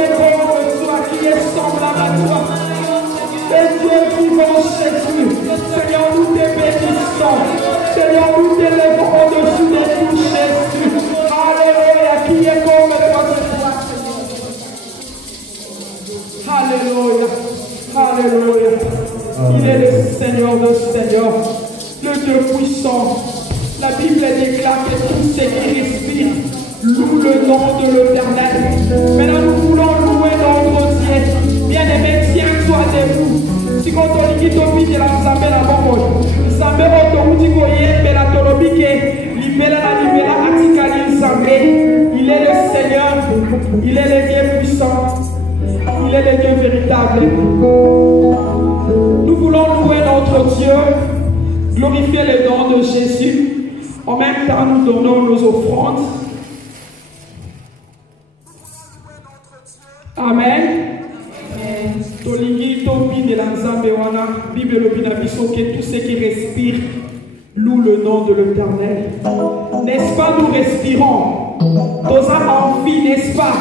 est comme toi, qui est semblable à toi. Et Dieu vivant Jésus, Seigneur, nous te bénissons. Seigneur, nous t'élèvons au-dessus de tout Jésus. Alléluia, qui est comme toi, Alléluia, Alléluia. Il est le Seigneur de Seigneur, le Dieu puissant. La Bible déclare que tout ce qui respire loue le nom de l'Éternel. Maintenant, nous voulons louer notre Dieu. Bien-aimé, tiens-toi debout. Si on te dit que tu es la Nzambe na bongo, Nzambe otoruti koyembela tolobi ke libela na libela atikali Nzambe. Il est le Seigneur, il est le Dieu puissant, il est le Dieu véritable. Nous voulons louer notre Dieu, glorifier le nom de Jésus. En même temps, nous donnons nos offrandes. Amen. Tolingi tobi de la Nzambe wana, Bible bina biso que tout ce qui respire loue le nom de l'Éternel. N'est-ce pas, nous respirons? Nous avons envie, n'est-ce pas?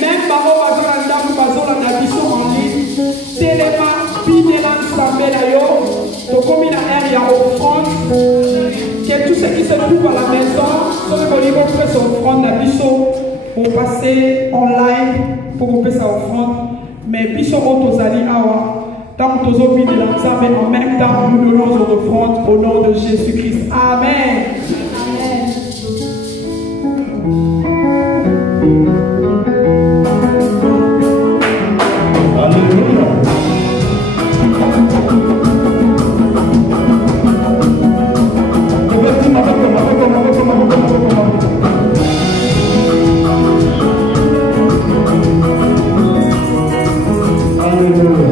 Même babo bazala ndamu bazala na biso en ligne. Telema bine la Nzambe na yo. Tokomi na air ya offrande. Que tout ce qui se trouve à la maison, comme on dit qu'on fait son offrande na biso, on passe en live pour qu'on fasse sa offrande. Mais biso otozali awa, tant que tozo bine la Nzambe, en même temps nous donnons notre offrande au nom de Jésus-Christ. Amen. Amen. Alléluia. Alléluia.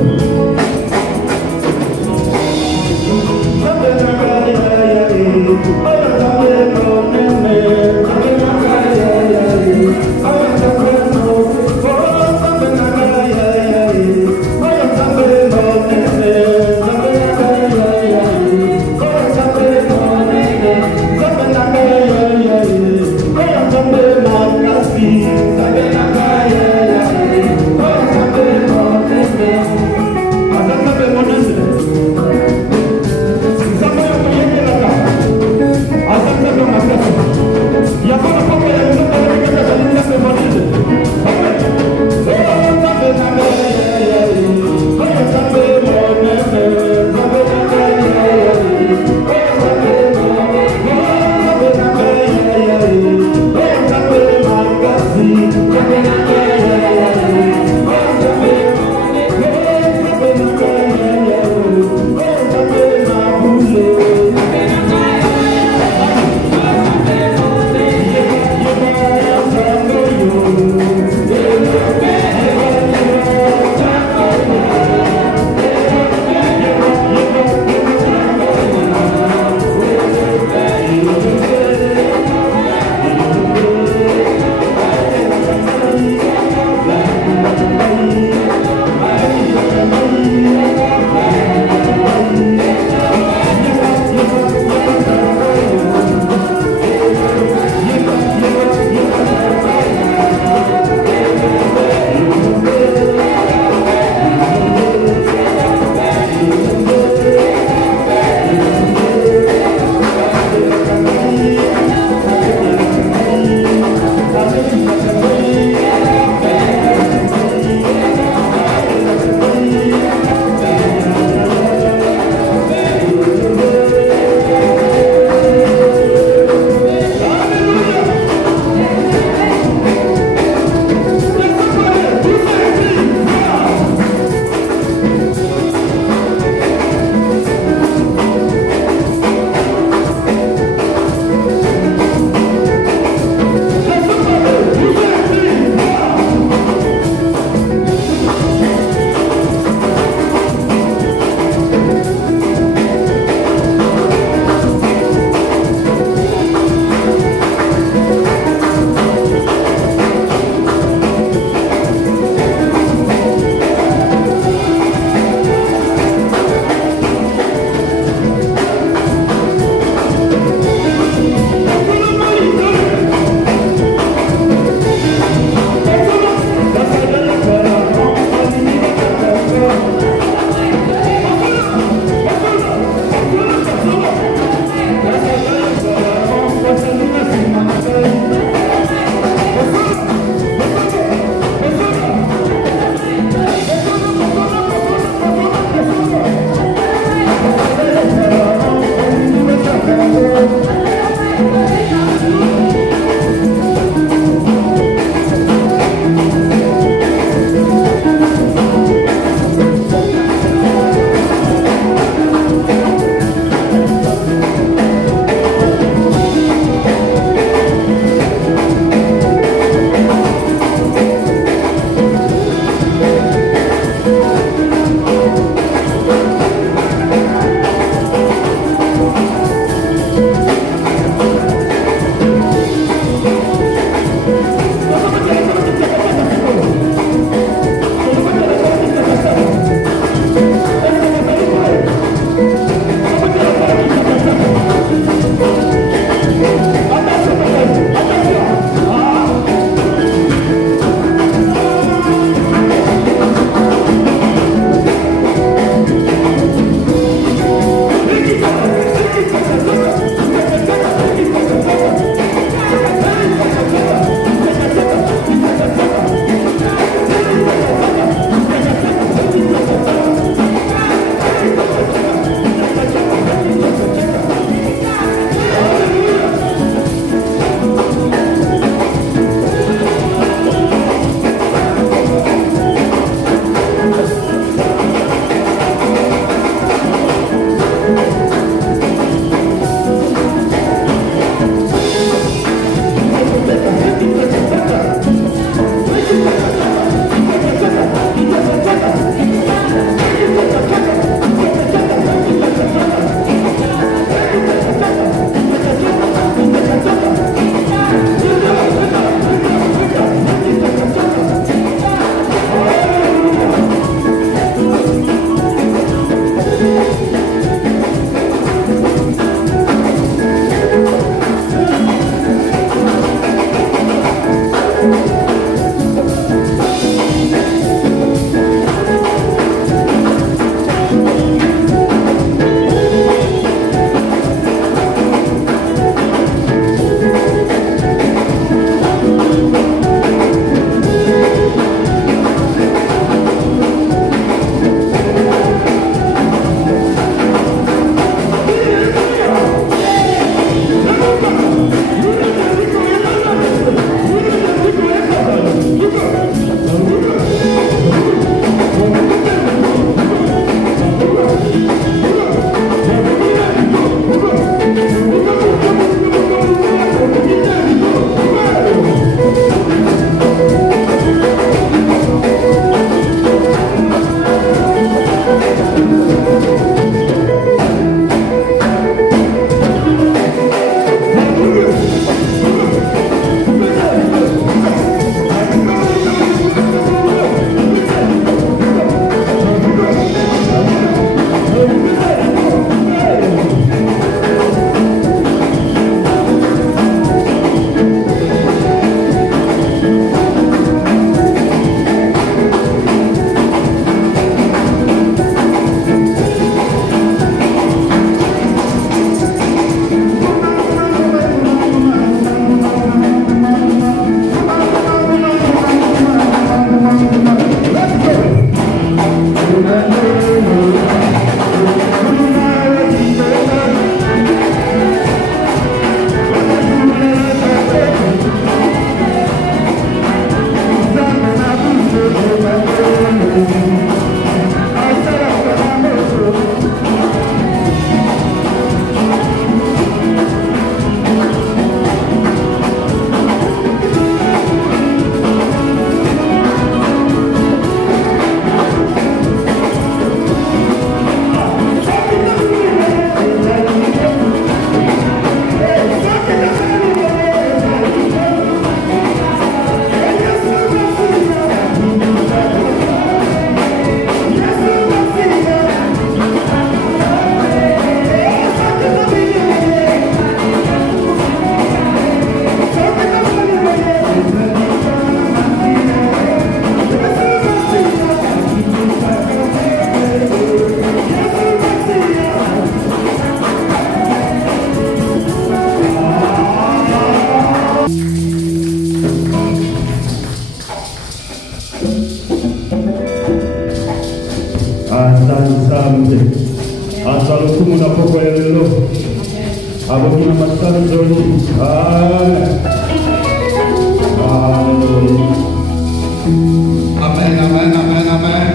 Amen, amen, amen, amen.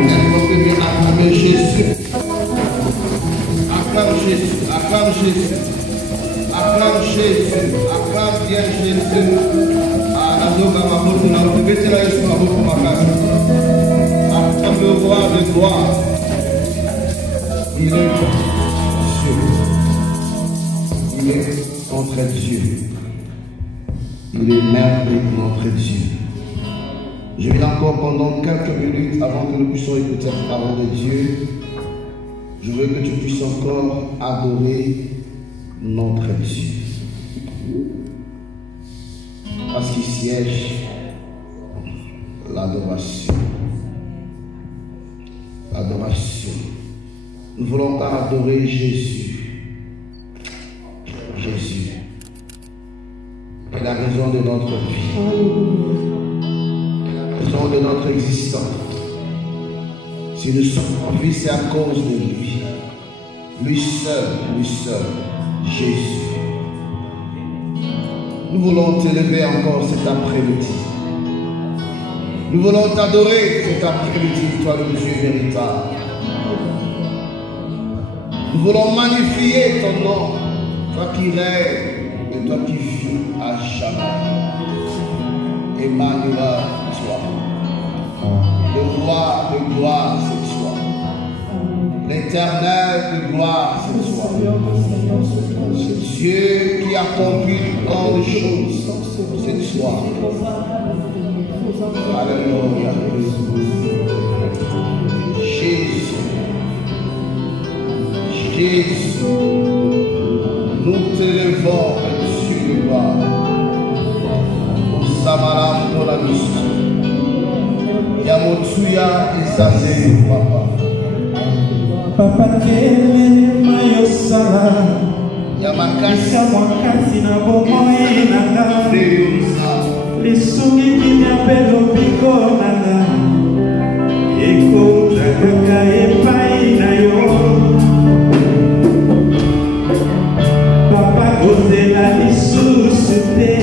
Est-ce qu'on peut bien acclamer Jésus? Acclame Jésus, acclame Jésus. Acclame Jésus, acclame bien Jésus. Acclame le roi de gloire. Il est Dieu. Il est notre Dieu. Il est merveilleux notre Dieu. Je vais encore pendant quelques minutes avant que nous puissions écouter la parole de Dieu. Je veux que tu puisses encore adorer notre Dieu. Parce qu'il siège l'adoration. L'adoration. Nous voulons encore adorer Jésus. Jésus. C'est la raison de notre vie. La raison de notre existence. Si nous sommes en vie, c'est à cause de lui. Lui seul, Jésus. Nous voulons t'élever encore cet après-midi. Nous voulons t'adorer cet après-midi, toi le Dieu véritable. Nous voulons magnifier ton nom, toi qui règnes et toi qui vis à jamais. Emmanuel, toi. Le roi de gloire, c'est toi. L'éternel de gloire, c'est toi. C'est Dieu qui accomplit tant de choses, c'est toi. Alléluia. Jésus. Jésus. Nous t'élevons, tu le gloire. Samaram la mission. Yamotuya Isase Papa. Papa Kele Mayo Sala. Yamakasi Yamakasi na bomoe nanga. Lisumi qui m'appelle au pico nana. Eko takaka epai na yo. Papa kozela lisusu te.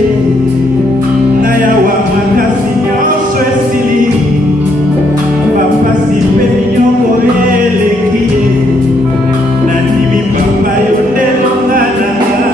Na yawa makasi nyonso esili. Papa sipe nyongo eleki. Nandimi papa yo ndelonga nanga.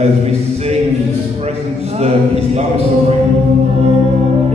As we sing His presence, His love is supreme.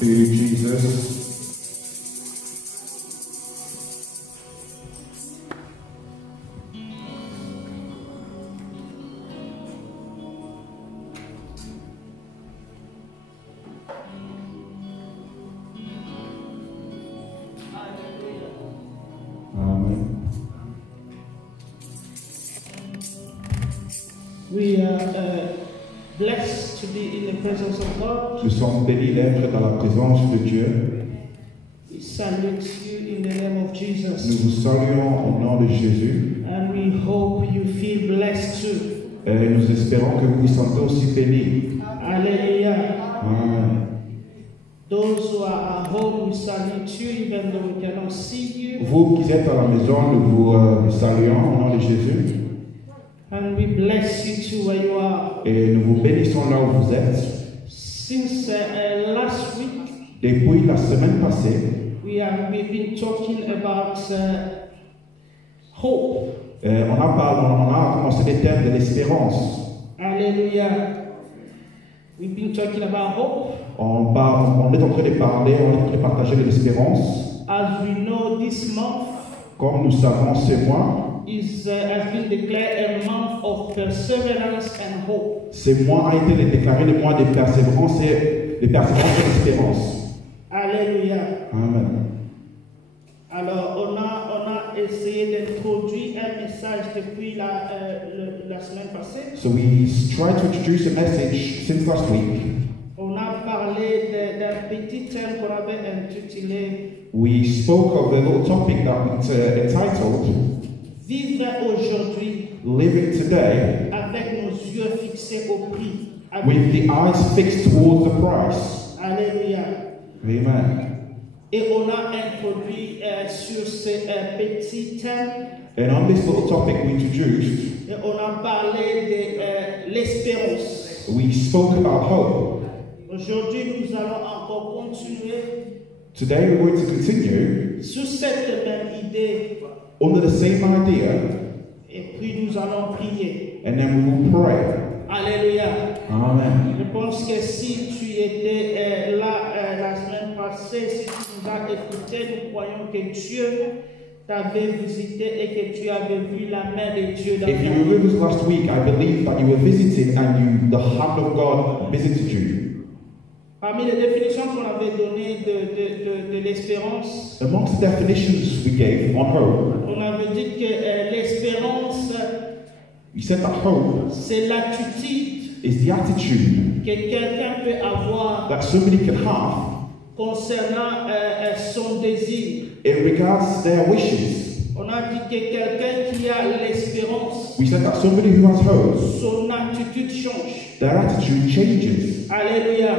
To you, Jesus. Amen. We are blessed to be in the presence of God. Nous sommes bénis d'être dans la présence de Dieu. We salute you in the name of Nous Jesus. vous saluons au nom de Jésus And we hope you feel blessed too. et nous espérons que vous vous sentez aussi bénis. Hallelujah. Amen. Those who are at home, we salute you even though we cannot see you. Vous qui êtes à la maison, nous vous saluons au nom de Jésus And we bless you too where you are. et nous vous bénissons là où vous êtes. Since last week, Depuis la semaine passée, we've been talking about hope. on a commencé les thèmes de l'espérance. Hallelujah. We've been talking about hope. On est en train de parler, on est en train de partager de l'espérance. As we know, this month Comme nous savons, ce mois has been declared a month of perseverance and hope. ce mois a été déclaré le mois de persévérance et d'espérance. Alléluia. Amen. Alors, on a essayé d'introduire un message depuis la semaine passée. So we tried to introduce a message since last week. On a parlé d'un petit thème qu'on avait intitulé We spoke of a little topic that we entitled Vivre aujourd'hui Living Today avec avec nos yeux fixés au prix. with the eyes fixed towards the price. Alléluia. Amen. Et on a introduit sur ce petit thème, And on this little topic we introduced, et on a parlé de l'espérance. we spoke about hope. Aujourd'hui, nous allons encore continuer Today we're going to continue sur cette même idée, under the same idea, et puis nous allons prier. and then we will pray. Alléluia. Amen. Je pense que si tu étais là la semaine passée, si tu nous as écouté, nous croyons que Dieu t'avait visité et que tu avais vu la main de Dieu dans ta If you were vie. with us last week, I believe that you were visited and the hand of God visited you. Parmi les définitions qu'on avait données de l'espérance, Amongst the definitions we gave on hope, on avait dit que l'espérance, we said that hope c'est l'attitude is the attitude que quelqu'un peut avoir that somebody can have concernant son désir. in regards their wishes. On a dit que quelqu'un qui a l'espérance, We said that somebody who has hope, son attitude change. their attitude changes. Alléluia.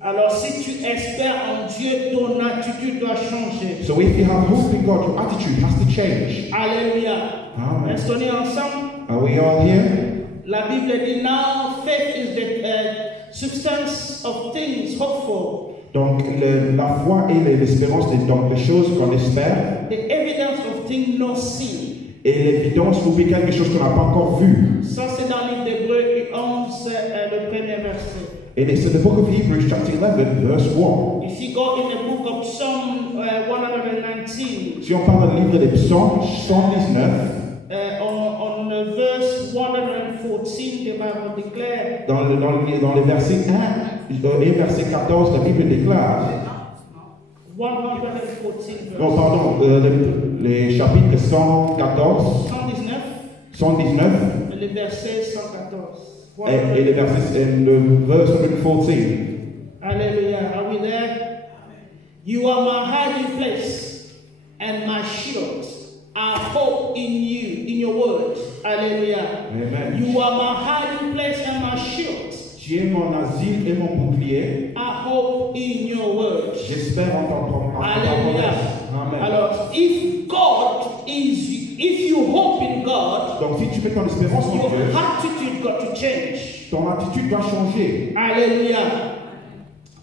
Alors si tu espères en Dieu, ton attitude doit changer. So if you have hope in God, your attitude has to change. Alléluia. Amen. Est-ce qu'on est ensemble? Are we all here? La Bible dit, now faith is the substance of things hoped for, Donc la foi et l'espérance, donc les choses qu'on espère, the evidence of things not seen. et l'évidence ou bien quelque chose qu'on n'a pas encore vu. Ça c'est dans le livre d'Hébreux 11, le premier verset. And it's in the book of Hebrews chapter 11 verse 1. If you go in the book of Psalm 119, Si on parle du livre des psaumes 119, on verse 114, the Bible declares, dans les versets 1 et verset 14, la Bible déclare, 114 non verse, pardon, les chapitres 114, 119, 119 et le verset 114. et le verset, le verse 114. Hallelujah. Are we there? You are my hiding place and my shield. I hope in you, in your word. Hallelujah. Amen. You are my hiding place and my shield. Tu es mon asile et mon bouclier. I hope in your word. J'espère en ta promesse. Hallelujah. Amen. Alors, if you hope in God, Donc si tu mets ton espérance en your Dieu, attitude got to change. ton attitude doit changer. Hallelujah.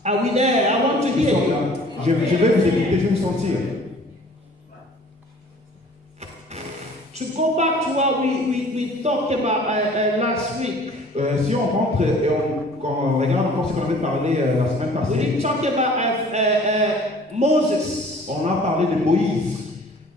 Are we there? I want to hear you. Je vais vous écouter, je vais vous sentir. To go back to what we talked about last week, Si on rentre et on regarde encore ce qu'on avait parlé la semaine we passée, didn't talk about Moses. on a parlé de Moïse.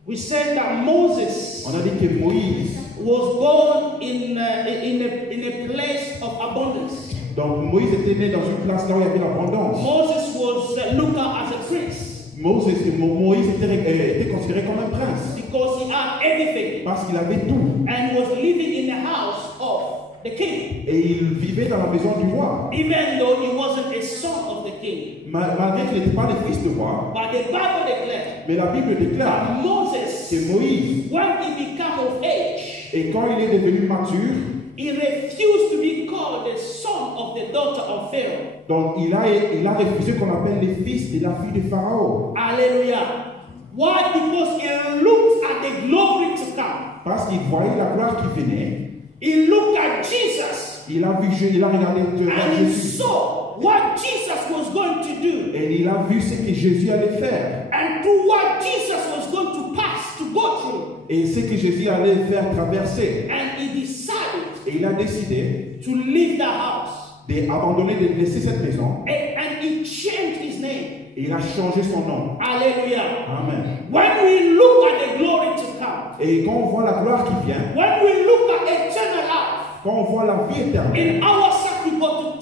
We said that Moses On a dit que Moïse, was born in a place of abundance. donc Moïse était né dans une place là où il y avait l'abondance. Moses was looked at as a prince Moïse était considéré comme un prince because he had everything parce qu'il avait tout. and was living in the house of the king, Et il vivait dans la maison du roi. even though he wasn't a son of the king. Malgré qu'il n'était pas le fils du roi, But the Bible declares mais la Bible déclare that Moses, que Moïse, when he became of age, et quand il est devenu mature, he refused to be called the son of the daughter of Pharaoh. donc il a refusé qu'on appelle les fils de la fille de Pharaon. Hallelujah. Why? Because he looked at the glory to come. Parce qu'il voyait la gloire qui venait. He looked at Jesus Il a regardé and he Jésus. saw what Jesus was going to do Et il a vu ce que Jésus allait faire. and through what Jesus was going to pass, to go through. Et ce que Jésus allait faire traverser. And he decided Et il a décidé to leave the house. d'abandonner, de laisser cette maison. And he changed his name. Et il a changé son nom. Hallelujah. Amen. When we look at the glory to come, Et quand on voit la gloire qui vient, when we look at eternal life, quand on voit la vie éternelle, in ourselves we got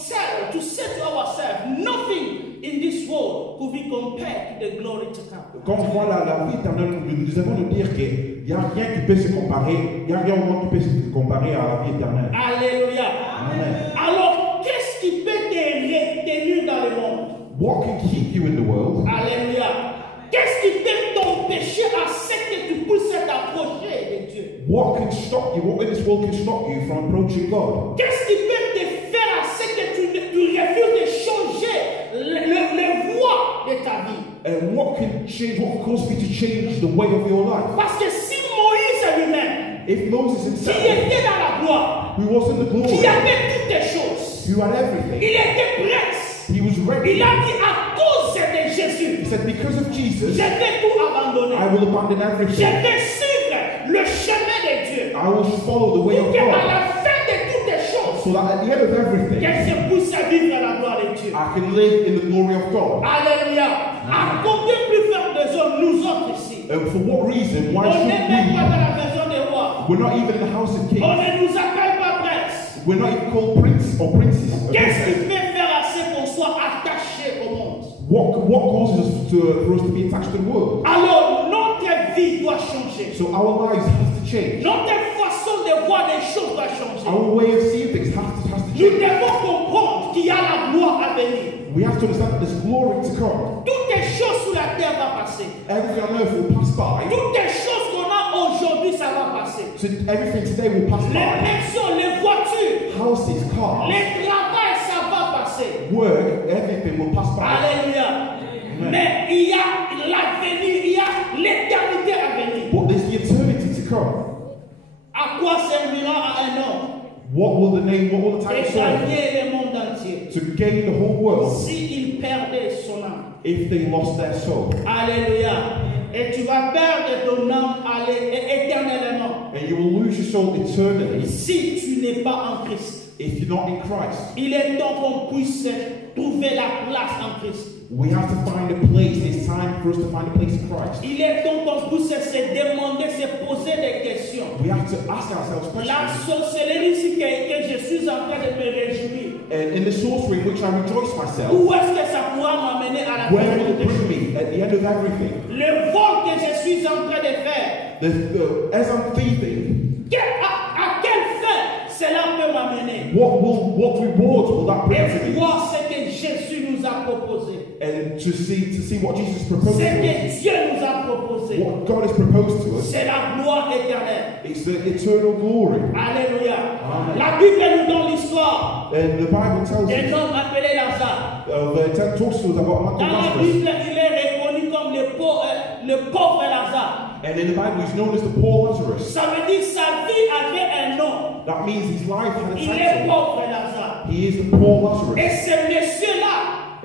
to say to ourselves, nothing in this world could be compared to the glory to come. quand on voit la vie éternelle, nous devons nous dire qu'il n'y a rien qui peut se comparer, il n'y a rien au monde qui peut se comparer à la vie éternelle. Alléluia. Amen. Alors, qu'est-ce qui peut te retenir dans le monde? What can keep you in the world? Alléluia. Qu'est-ce qui peut t'empêcher à ce que tu puisses t'approcher de Dieu? What can stop you? What in this world can stop you from approaching God? Qu'est-ce qui peut te faire à ce que tu refuses de changer les voies de ta vie? And what can change? What can cause you to change the way of your life? Parce que si Moïse lui-même, If Moses qui himself, était dans la gloire, who was in the qui glory, avait toutes les choses, who had everything, il était prêt. he was ready. Il a dit à cause de Jésus, He said, because of je Jesus, vais tout abandonner. I will abandon Je everything. vais suivre le chemin de Dieu. I will follow the way Pour of qu'à God, la fin de toutes les choses, so that at the end of everything, qu'elle se puisse vivre la gloire de Dieu. I can live in the glory of God. Alléluia. À combien plus faire des hommes, nous autres ici? And for what reason? Why On n'est même pas should dans la maison des rois. we? We're not even in the house of On kings. ne nous appelle pas prince. We're not even called prince or princess. Qu'est-ce qui peut faire assez qu'on soit attaché au monde? What causes us for us to be attached to the world? Alors, notre vie doit changer. So our lives have to change. Notre façon de voir les choses doit changer. Our way of seeing things has to Nous change. devons comprendre qu'il y a la gloire à venir. We have to understand that there's glory to come. Toutes les choses sur la terre vont passer. Everything on earth will pass by. Toutes les choses qu'on a aujourd'hui, ça va passer. So everything today will pass Les by. maisons, les voitures, Houses, cars, les travails, ça va passer. work, everything will pass by. Alléluia. Mais il y a l'avenir, il y a l'éternité à venir. But there's the eternity to come. À quoi servira à un homme What will the de title serve? gagner le monde entier To gain the whole world s'il perdait son âme? if they lost their soul. Alléluia. Et tu vas perdre ton âme éternellement And you will lose your soul eternally si tu n'es pas en Christ. if you're not in Christ. Il est temps qu'on puisse trouver la place en Christ. We have to find a place. It's time for us to find a place in Christ. Il est temps qu'on puisse se demander, se poser des questions. We have to ask ourselves La questions. sorcellerie ici que je suis en train de me réjouir, And in the sorcery in which I rejoice myself, où est-ce que ça pourra m'amener à la where fin will de it toutes bring choses? me at the end of everything? Le vol que je suis en train de faire, As I'm thieving, à quelle fin cela peut m'amener? what rewards will that bring to Et me? voir ce que Jésus nous a proposé. And to see what Jesus Ce proposed to us, que Dieu nous a proposé. what God has proposed to us, C'est la gloire éternelle. it's the eternal glory. Alléluia. Amen. La Bible nous donne l'histoire And the Bible tells d'un us, homme appelé Lazare. it talks to us about Dans la Lazarus. Bible, il est reconnu comme le pauvre Lazare. And in the Bible, he's known as the poor Lazarus. Ça veut dire que sa vie avait un nom. That means his life had a Il est title. pauvre Lazare. He is the poor Et Lazarus. ce monsieur-là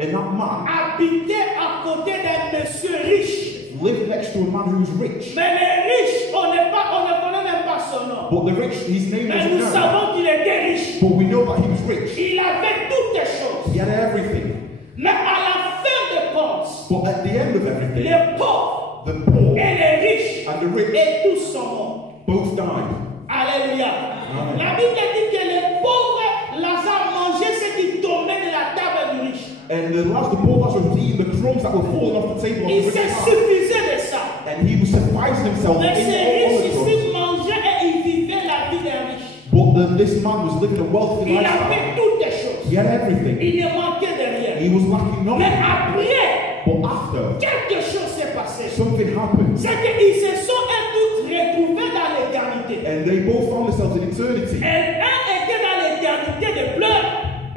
And that man habitait à côté d'un monsieur riche. lived next to a man who was rich. Mais les riches, on ne connaît même pas son nom. But the rich, his name Mais nous was known. savons qu'il était riche. But we know that he was rich. Il avait toutes les choses. He had everything. Mais à la fin des comptes, But at the end of everything, les pauvres the poor et les riches and the rich et tous sont morts. both died. Alléluia. Amen. La Bible dit que les pauvres, Lazare mangeait ce qui tombait de la table du riche. And the poor Lazarus was eating the crumbs that were falling off the table of Il the se rich man. suffisait de ça. And he was sufficing himself Mais in ces all riches the crumbs. ici mangeaient et ils vivaient la vie d'un riche. But this man was living a wealthy Il lifestyle. avait toutes les choses. He had everything. Il ne manquait de rien. He was lacking Mais nothing. après, But after, quelque chose s'est passé. something happened. C'est qu'ils se sont un tous retrouvés dans l'éternité. And they both found themselves in eternity. Et un était dans l'éternité de pleurs.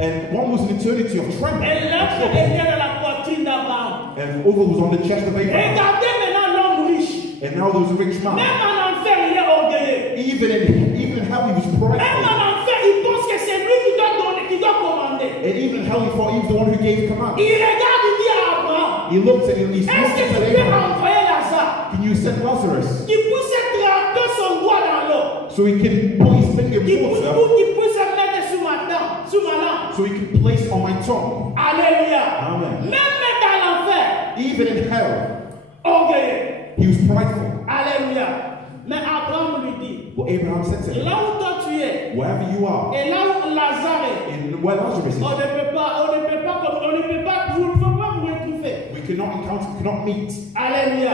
And one was in eternity of trembling. Et l'autre était dans la poitrine d'Abraham. And the other was on the chest of Abraham. Regardez maintenant l'homme riche. And now there was a rich Même man. en enfer, il est orgueilleux. Even in hell, he was Même en prideful. enfer, il pense que c'est lui qui doit donner, qui doit commander. And even in hell, he thought he was the one who gave command. Il regarde, il dit à Abraham, He looked at him, he est-ce looked que at tu peux Abraham. envoyer Lazare Can you send Lazarus qui puisse tremper son doigt dans l'eau, so he can put his finger qui in water, puisse mettre sur ma dent, sur ma langue. so he can place on my tongue? Alléluia. Amen. Même dans l'enfer, Even in hell, orgueilleux. he was prideful. Alléluia. Mais Abraham lui dit, But Abraham said to him, là où toi tu es, wherever you are, et là où Lazare est, in where Lazarus is, on ne peut pas, vous ne pouvez pas vous retrouver. we cannot encounter, cannot meet. Alléluia.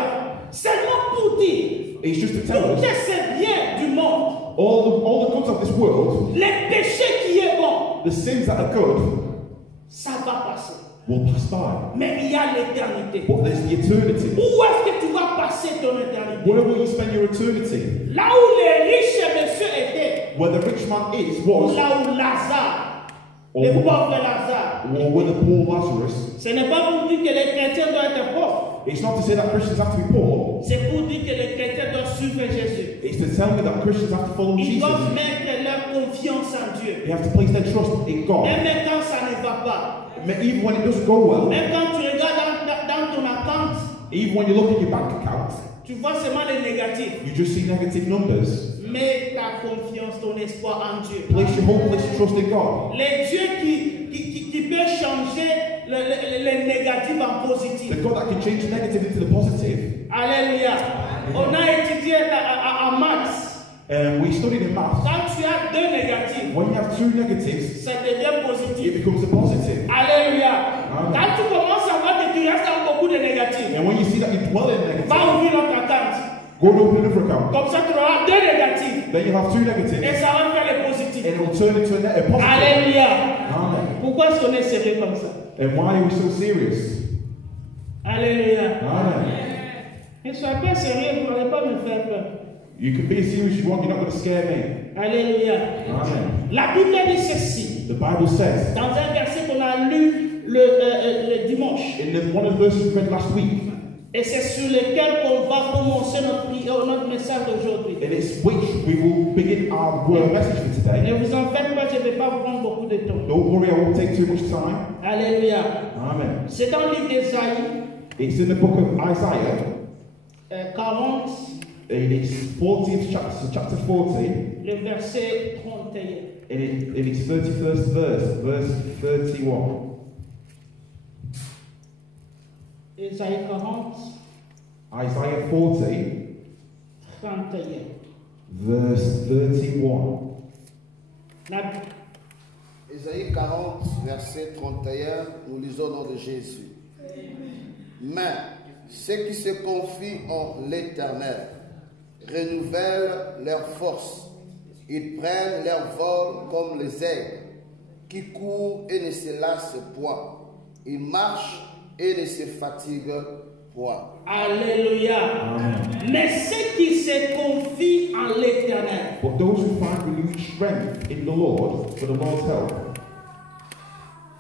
Seulement pour dire, It's just to tell tout us ce bien du monde, all the goods of this world, les péchés qui est bon, the sins that are good, ça va passer. will pass by. Mais il y a l'éternité. But there's the eternity. Où est-ce que tu vas passer ton éternité? Where will you spend your eternity? Là où les riches messieurs étaient, Where the rich man is ou was, là où Lazare, Oh. le pauvre Lazare. or where the poor Lazarus. Ce n'est pas pour dire que les chrétiens doivent être pauvres. It's not to say that Christians have to be poor. C'est pour dire que les chrétiens doivent suivre Jésus. It's to tell me that Christians have to follow Ils Jesus. doivent mettre leur confiance en Dieu. They have to place their trust in God. Même quand ça ne va pas. Even when it doesn't go well, Même quand tu regardes dans ton account, even when you look at your bank account, tu vois seulement les négatifs. you just see negative numbers. Mets ta confiance, ton espoir en Dieu. Place your hope, place your trust in God. Les dieux qui peut changer les négatifs en positif. The God that can change the negative into the positive. Alléluia. On a étudié à maths. We studied in maths. Quand tu as deux négatifs, When you have two negatives, ça devient it positif. becomes a positive. Alléluia. Amen. Quand tu commences à voir que tu restes dans beaucoup de négatifs, And when you see that you dwell in negative, va ouvrir notre account. go and open another account. Comme ça, tu auras deux négatifs. Then you have two Et negatives, ça va faire les positifs. and it will turn into a positive. Alléluia. Amen. Pourquoi est-ce qu'on est sérieux comme ça? And why are we so serious? Alléluia. Amen. Ne sois pas sérieux, vous n'allez pas me faire peur. You can be as serious as you want, you're not going to scare me. Alléluia. Amen. La Bible dit ceci. The Bible says, Dans un verset qu'on a lu le dimanche. in one of the verses we read last week, Et c'est sur lequel on va commencer notre message d'aujourd'hui. and it's which we will begin our message for today. Ne vous en faites pas, je ne vais pas vous prendre beaucoup de temps. Don't worry, I won't take too much time. Alléluia. Amen. C'est dans le livre d'Ésaïe It's in the book of Isaiah, 40, in its 40th chapter, so chapter 40, le verset 31. in its 31st verse 31. Ésaïe 40, Isaiah 40, 31. verse 31. La- Ésaïe 40, verset 31, nous lisons au nom de Jésus. Mais ceux qui se confient en l'Éternel renouvellent leur force. Ils prennent leur vol comme les aigles, qui courent et ne se lassent point. Ils marchent et ne se fatiguent point. Alléluia. Mais ceux qui se confient en l'Éternel, But those who find renewed strength in the Lord, for the Lord's help,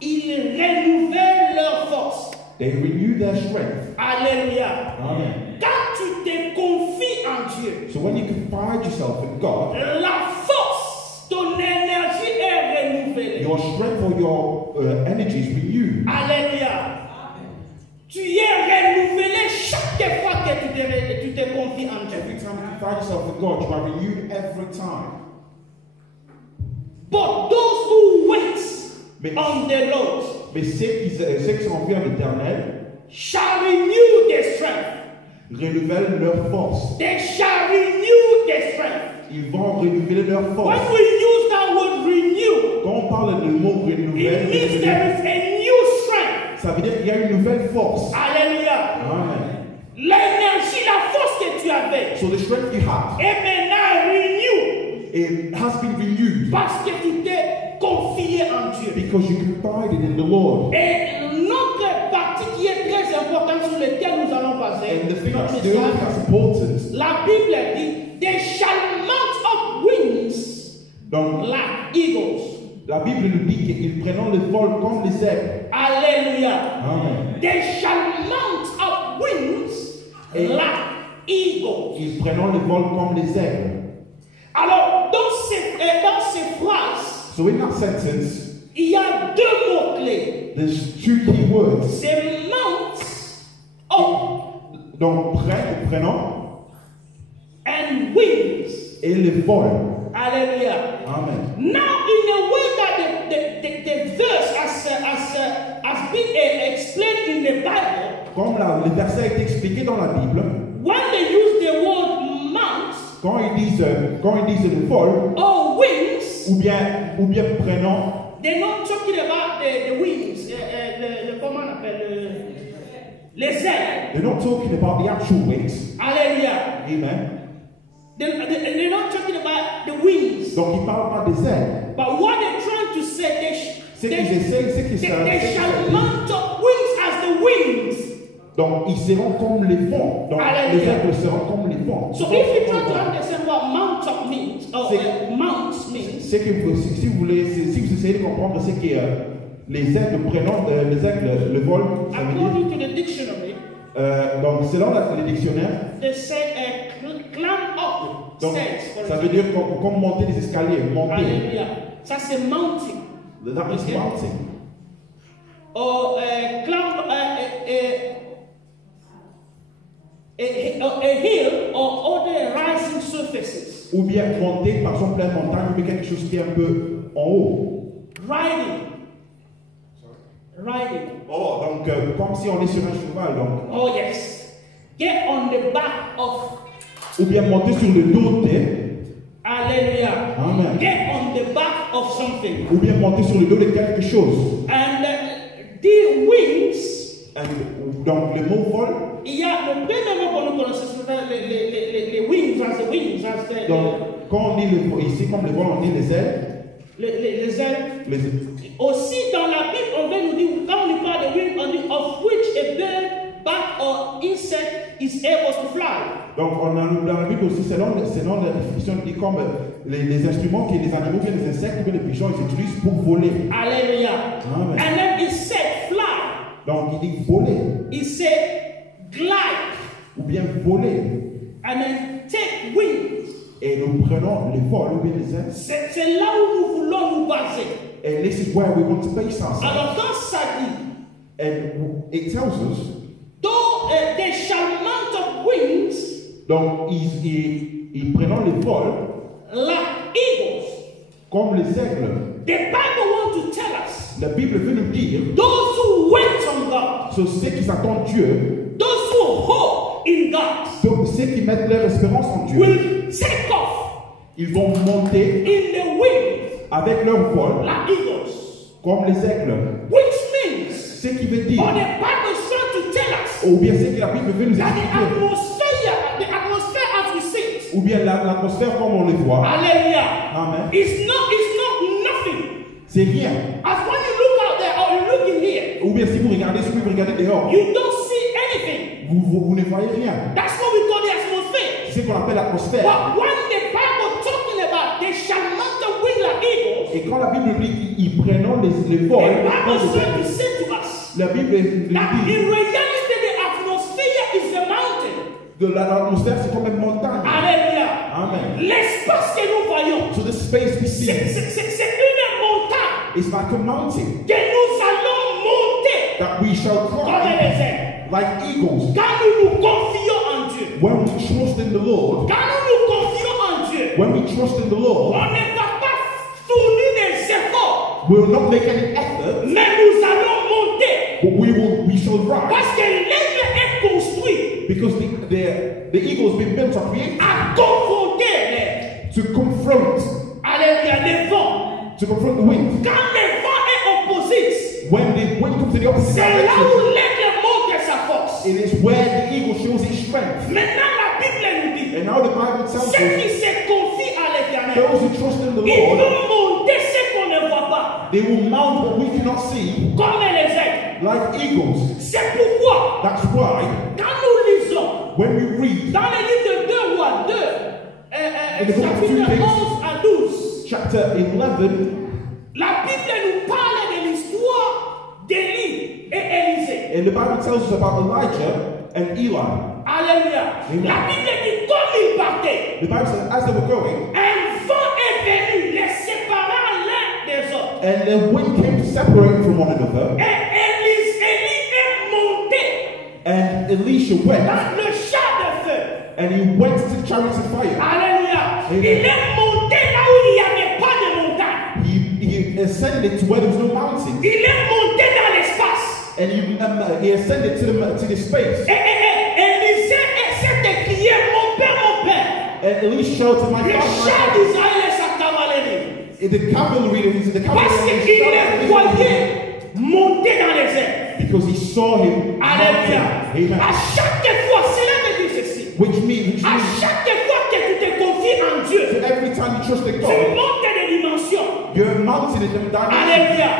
ils renouvellent leur force. they renew their strength. Alléluia. Amen. Quand tu te confies en Dieu, So when you confide yourself in God, la force, ton énergie est renouvelée. your strength or your energy is renewed. Alléluia. Tu es renouvelé chaque fois que tu te confies en Dieu. Every time you confide yourself in God, you are renewed every time. But those who wait Mais- on the Lord Mais ceux qui sont envers l'Éternel shall renew their strength. renouvellent leur force. They shall renew their strength. Ils vont renouveler leur When force. we use that word renew, Quand on parle du mot it renouveler, means there is a new strength. ça veut dire qu'il y a une nouvelle force. Alléluia. Amen. L'énergie, la force que tu avais So the strength you have, est maintenant renewed it has been renewed parce que tu t'es confié en Dieu. because you confided in the Lord. Et notre partie qui est très importante sur laquelle nous allons passer, And the thing notre that's, the only thing message, that's important, la Bible dit, they shall mount up wings donc like eagles. la Bible nous dit qu'ils prennent le vol comme les aigles. Alléluia. Amen. They shall mount up wings like eagles. Ils prennent le vol comme les aigles. Alors, dans ces phrases, So in that sentence, il y a deux mots-clés. there's two key words. C'est mount up Donc prenons and wings. et le vol. Alléluia. Amen. Now, in a way that the verse has been explained in the Bible, Comme le verset a été expliqué dans la Bible, when they use the word mount quand ils disent le vol, or wings, ou bien prenons, they're not talking about the wings, comment on appelle les ailes. they're not talking about the actual wings. Alléluia. Amen. They're not talking about the wings. Donc ils parlent pas des ailes. But what they're trying to say, Ce qu'ils essaient, they shall mount up Donc ils seront comme les vents. Donc les aigles seront comme les vents. So if you try to understand what mount means, or mount means, c'est que si vous essayez de comprendre ce que les aigles prenant les aigles, le vol, ça veut dire. According to the dictionary, donc selon le dictionnaire, they say climb up donc, stairs. ça veut dire comme monter des escaliers, monter. Alléluia. Ça c'est mounting. That is mounting. Or climb a hill or other rising surfaces. Ou bien monter par exemple pleine montagne, ou bien quelque chose qui est un peu en haut. Riding. Oh, donc comme si on est sur un cheval, donc. Oh yes. Get on the back of. Ou bien monter sur le dos de. Alléluia. Amen. Get on the back of something. Ou bien monter sur le dos de quelque chose. And the wings. Donc le mot vol. Il y a le premier mot qu'on nous connaît, les wings, as the wings, as the. Donc quand on dit ici comme le vol, on dit les ailes. Les ailes. Aussi dans la Bible, on va nous dire, quand on parle de wings, on dit of which a bird, bat or insect is able to fly. Donc dans la Bible aussi, selon la définition, on dit comme les instruments que les animaux, bien les insectes, bien les pigeons, ils utilisent pour voler. Alléluia. Amen. And then it said fly. Donc il dit voler. It said glide. Ou bien voler. And then take wings. Et nous prenons les vols ou bien les ailes. C'est là où nous voulons nous baser. And this is where we want to base ourselves. Alors quand ça dit, and it tells us, though they shall mount up wings, donc ils prenons les vols, like eagles, comme les aigles. The Bible wants to tell us, la Bible veut nous dire, those who wait on God, ceux qui attendent Dieu, those who hope in God, ceux qui mettent leur espérance en Dieu, will take off, ils vont monter in the wind, avec leur vol, like eagles, comme les aigles. which means, Ce qui veut dire, or the Bible is trying to tell us, ou bien ce que la Bible veut nous that expliquer, the atmosphere as we see it, ou bien l'atmosphère comme on le voit, hallelujah, amen, it's not nothing. c'est rien. As when you look out there or you look in here, Ou bien si vous regardez dehors, you don't see anything. vous ne voyez rien. That's what we call the atmosphere. C'est ce qu'on appelle l'atmosphère. But when the Bible talking about they shall mount the wing like eagles, Et quand la Bible dit qu'ils prennent les the vols, Bible is trying to say to us la Bible nous that dit in reality the atmosphere is the mountain. que l'atmosphère c'est comme une montagne. Hallelujah. Amen. L'espace que nous voyons, So the space we see c'est une montagne is like a mountain que nous allons monter that we shall comme climb les ailes. like eagles. Quand nous nous confions en Dieu, When we trust in the Lord, quand nous nous confions en Dieu, when we trust in the Lord, on ne va pas fournir des efforts, we will not make any effort, mais nous allons monter. but we shall rise. Parce que l'aigle est construit Because the eagle has been built or created à confronter l'air. to confront Alléluia, les vents. the wind. Quand le vent est opposite, When the wind comes in the opposite c'est là direction, où l'aigle montre sa force. it is where the eagle shows its strength. Maintenant, la Bible nous dit, And now the Bible tells ceux us, qui se confient à l'éternel, those who trust in the ils Lord, vont monter ce qu'on ne voit pas, they will mount what we cannot see, comme les aigles. like eagles. C'est pourquoi, That's why quand nous lisons when we read dans le livre de 2 rois 2, In the book of 2 chapitre Kings, 11 à 12, chapter 11, la Bible nous parle de l'histoire d'Élie et Élisée. and the Bible tells us about Elijah and Eli. Alléluia. Amen. La Bible dit comme ils partaient, The Bible says as they were going, un vent est venu les séparer l'un des autres. and the wind came to separate from one another, Et Élie est monté and Elisha went, dans le char de feu. and he went to the chariots of fire. Alléluia. Amen. Il est monté là où il n'y avait pas de montagne. He ascended to where there was no mountain, Il est monté dans l'espace. and he ascended to the space. Et Élisée s'est écrié, mon père, And Elisha shouted, "My le char father, d'Israël et sa cavalerie. the cavalry, Parce qu'il les voyait monter dans les airs. because he saw him. Alléluia. Amen. À chaque fois, cela veut dire ceci. Which means À chaque fois que tu te confies en Dieu, every time you trust in tu God, montes de dimension. you're mounted in them dimensions. Alléluia.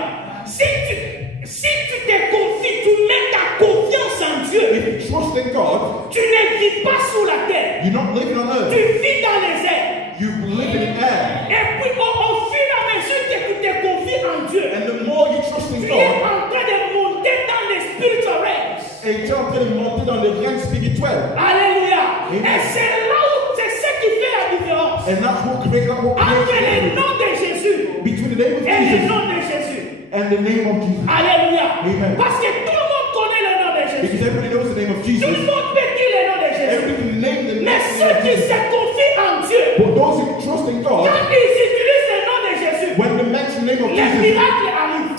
Si tu te confies, tu mets ta confiance en Dieu. If trust in God, tu ne vis pas sous la terre. you're not living on earth. Tu vis dans les airs. You live in air. Et puis, au fur et à mesure que tu te confies en Dieu, And the more you trust in tu es God, en train de monter dans les spiritual realms. et tu es en train de monter dans les rangs spirituels. Alléluia. Amen. Et c'est là où c'est ce qui fait la différence And that's what creates entre le nom de Jésus between the name of et le Jesus nom de Jésus. and the name of Jesus. Alléluia. Amen. Parce que tout le monde connaît le nom de Jésus. Because everybody knows the name of Tout le Jesus. monde peut dire le nom de Jésus. Everybody can name the Mais name ceux of qui Jesus. se confient en Dieu, But those who trust in God, quand ils utilisent le nom de Jésus, when they mention the name of les Jesus, miracles arrivent.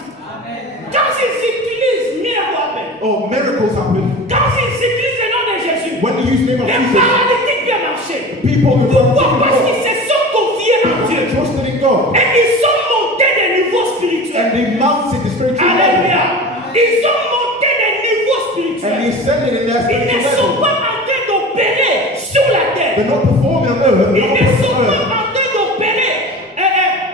Quand ils utilisent miracle, oh, miracles happen. quand ils utilisent le nom de Jésus, When they use the name of les Jesus, paralytiques peuvent marcher. people who Pourquoi? Parce trust qu'ils se sont confiés en Dieu. trusted in God, Et ils sont montés des niveaux and spirituels. they mounted the spiritual level, Alléluia. Ils ont monté des niveaux and they spirituels. ascended in their Ils ne spiritual sont level. pas en train d'opérer sur la terre. They're not performing on earth, Ils they're ne not sont on pas earth, en train d'opérer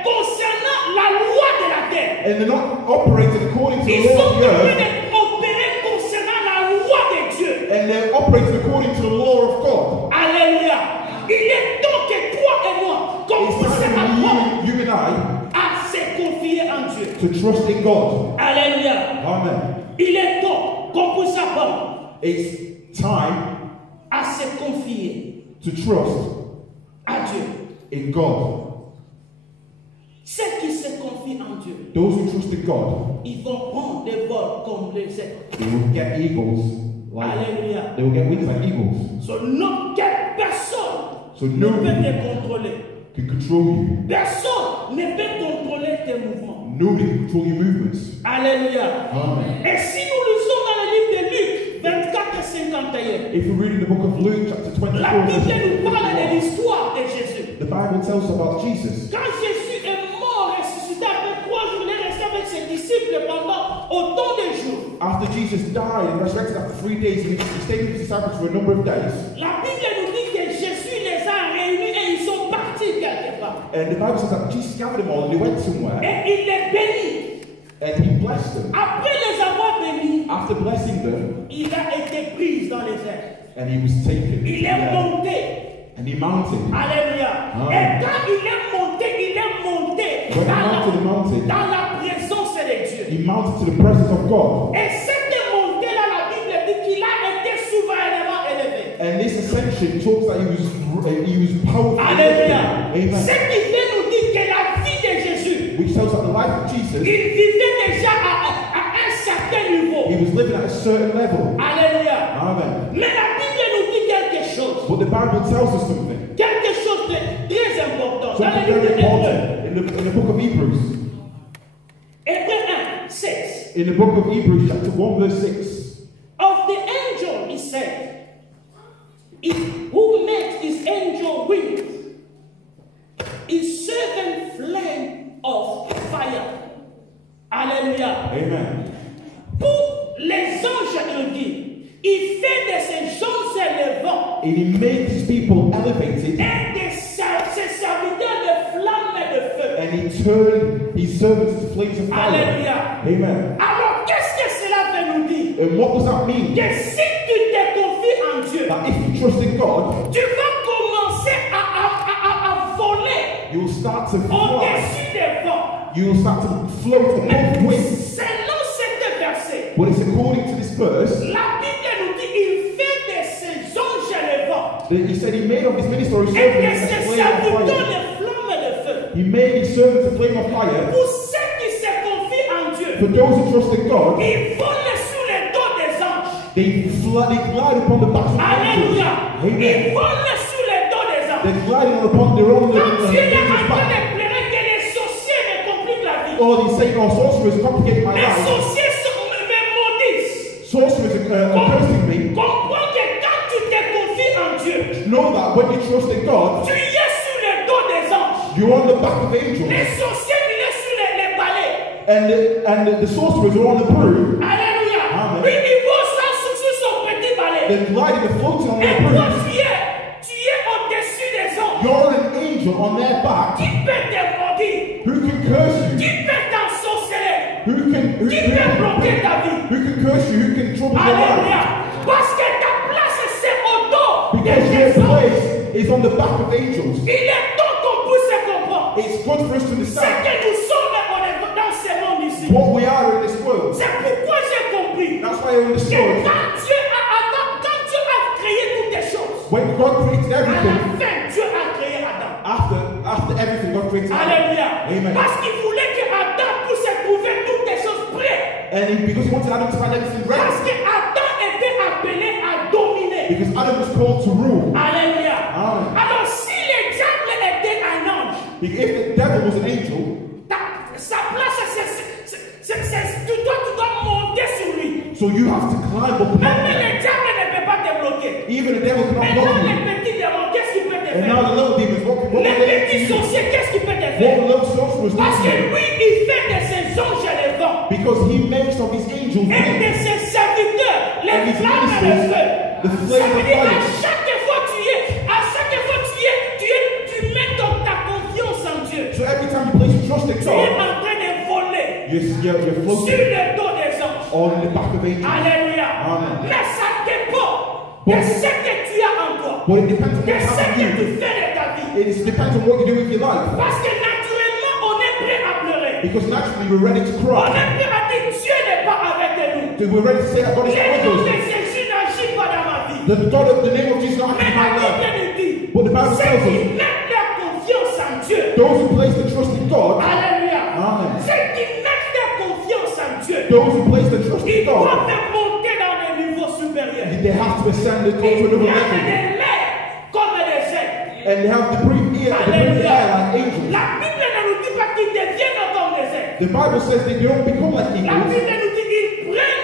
concernant la loi de la terre. and they're not operating according to the Ils law sont of en the train earth, d'opérer concernant la loi de Dieu. and they're operating according to the law of God. Alléluia. Il est temps que toi et moi, comme It's vous time savez, for you and I à se confier en Dieu. to trust in God. Alléluia. Amen. Il est temps qu'on puisse apprendre It's time à se confier to trust à Dieu. in God. Ceux qui se confient en Dieu, Those who trust in God, ils vont prendre des vols comme les ailes. they will get eagles like Alléluia. they will get wings like eagles. So, quelle personne So ne no peut one te contrôler. can control you. Personne ne peut contrôler tes mouvements. Nobody can control your movements. Alléluia. Amen. Et si nous lisons dans le livre de Luc 24 et 51, If we read in the book of Luke chapter 24, la Bible nous parle de verse 54, l'histoire de Jésus. the Bible tells us about Jesus. Quand Jésus est mort, ressuscité après 3 jours, il est resté avec ses disciples pendant autant de jours. After Jesus died and resurrected after 3 days, he stayed with his disciples for a number of days. La Bible nous dit que Jésus les a réunis et ils sont partis quelque part. And the Bible says that Jesus gathered them all and they went somewhere Et il les bénit. and he blessed them. Après les avoir bénis, After blessing them, il a été pris dans les airs. and he was taken. Il est Yeah. monté. And he mounted. Alléluia. Amen. Et quand il est monté When he mounted the mountain, dans la présence de Dieu. he mounted to the presence of God. Et cette montée-là, la Bible dit qu'il a été souverainement élevé. And this ascension talks that he was powerful. Alléluia. Amen. Ce qui veut nous dire que la vie de Jésus, Which tells that the life of Jesus, il vivait déjà à un certain niveau. he was living at a certain level. Alléluia. Amen. Mais la Bible nous dit quelque chose. But the Bible tells us something. Quelque chose de très important. Dans Something le livre very de Hébreux. important in the book of Hebrews. Hébreux 1, 6. In the book of Hebrews, chapter 1, verse 6. Of the angel, he said, who made his angel wings, his servant flame of fire. Alléluia. Amen. Pour les anges, il dit, il fait de ces gens élevants And he made his people elevated, et de ses serviteurs de flammes de feu. and he turned his servants to flames of fire. Alléluia. Amen. Alors, qu'est-ce que cela veut nous dire? And what does that mean? Que si tu te confies en Dieu, That if you trust in God, tu vas commencer à voler you will start to fly. au-dessus des vents. You will start to float above wind. Selon cet verset, But it's according to this verse la Bible nous dit il fait de ses anges élevants that he said he made of his ministry et de servants a ses flame of serviteurs fire. de flammes de feu. He made his servants a flame of fire. Pour ceux qui se confient en Dieu, For those who trust in God, ils volent sous les dos des anges. they glide upon the backs of angels. Alléluia. Ils Amen. volent sous les dos des anges. They're gliding upon their own Quand Dieu est en angels' train back. de pleurer que les sorciers me compliquent la vie. Oh, they say, oh, sorcerers complicate my Les life. sorciers me maudissent. Sorcerers are cursing me. Comprends que quand tu te confies en Dieu, Know that when you trust in God, tu es sous les dos des anges. you're on the back of angels. Les sorciers, il est sous les balais. And the sorcerers are on the broom. Alléluia. Amen. Lui, il va sur son petit balai. They're gliding, they're floating on Et their toi, broom. tu es au-dessus des anges. You're an angel on their back. Qui peut te maudire? Who can curse you? Qui peut t'ensorceler? Who Qui peut bloquer ta vie? can curse you? Who can trouble your life? Alléluia. Parce que ta Because your place is on the back of angels. Il est temps qu'on puisse se comprendre. It's good for us to C'est understand que nous sommes dans ce monde ici. what we are in this world. C'est pourquoi j'ai compris That's why I que understood. quand Dieu a créé toutes les choses, When God created à la everything, fin, Dieu a créé Adam. after everything, God created Adam. Alléluia. Amen. Parce qu'il voulait que Adam puisse trouver toutes les choses prêtes. Because he wanted Adam to find everything Parce ready. que Adam était appelé à dominer. Because Adam was called to rule. Alléluia. Amen. Alors si le diable était un ange, If the devil was an angel, sa place, tu dois monter sur lui. so you have to climb up. Même le diable ne peut pas te bloquer. Even the devil cannot Maintenant, block les you. petits démons, qu'est-ce qu'il peut te And now faire? the little demons, what will Les they do petits to you? sorciers, qu'est-ce qu'il peut te What faire? will little sorcerers do Parce to que you? lui, il fait de ses anges les vents. Because he makes of his angels Et de men. ses serviteurs, les And his flammes et le ministers, feu. the Ça flame veut of dire fire. à chaque fois tu mets ta confiance en Dieu. So every time you place your trust in Tu es God, en train de voler you're sur floating le dos des anges. on the back of angels. Alléluia. Amen. Mais ça dépend de ce que tu as en toi. But it depends on De what ce happens que to tu you. fais de ta vie. It depends on what you do with your life. Parce que naturellement, on est prêt à pleurer. Because naturally we're ready to On cry. est prêt à dire Dieu n'est pas avec nous. So we're ready to say that God is Le nom with de us. Jésus n'agit pas dans ma vie. The name of Jesus not Mais in la my life. Bible nous dit, But the Bible ceux tells qui us, mettent leur confiance en Dieu. those who place their trust in God, Alléluia. Amen. Ceux qui mettent leur confiance en Dieu. those who place their trust in Ils God, doivent monter dans les niveaux supérieurs. they have to ascend and go to Ils another viennent level. de l'air comme des aigles. And they have to breathe air like Alléluia. angels. La Bible ne nous dit pas qu'ils deviennent comme des aigles. The Bible says they don't become like La eagles. Bible nous dit qu'ils prennent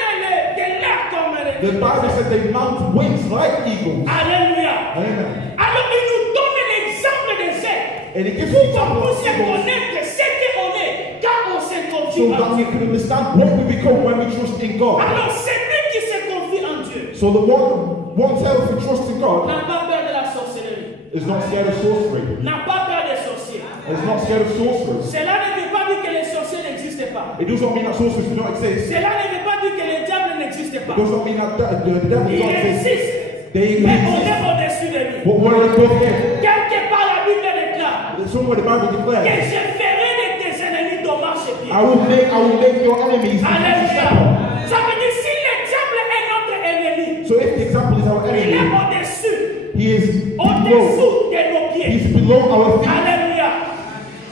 de l'air comme des The aigles. Bible says they mount wings like eagles. Alléluia. Amen. Alors il nous donne l'exemple des aigles. And it gives Pour us qu'on example of puisse eagles connaître ce qu'on est quand on se confie so en that we Dieu. can understand what we become when we trust in God. Alors celui qui se confie en Dieu So the one self who trusts in God n'a pas peur de la sorcellerie, is not scared of sorcery. n'a pas peur des sorciers. Is not scared of sorcerers. Cela ne veut pas dire que les sorciers n'existent pas. It does not mean that sorcerers do not exist. Cela ne veut pas dire que le diable n'existe It pas. does not mean that the devil Il does not exist. existe. They Mais on exist. est au-dessus de lui. But we're above him. Quelque part, la Bible déclare Somewhere the Bible que declares, je ferai de tes ennemis dommages et pieds. I will make your enemies the Alléluia. example. Ça veut dire si le diable est notre ennemi, So if the example is our il est enemy, au-dessus, he is below. au-dessous de nos pieds. He's below our feet. Alléluia.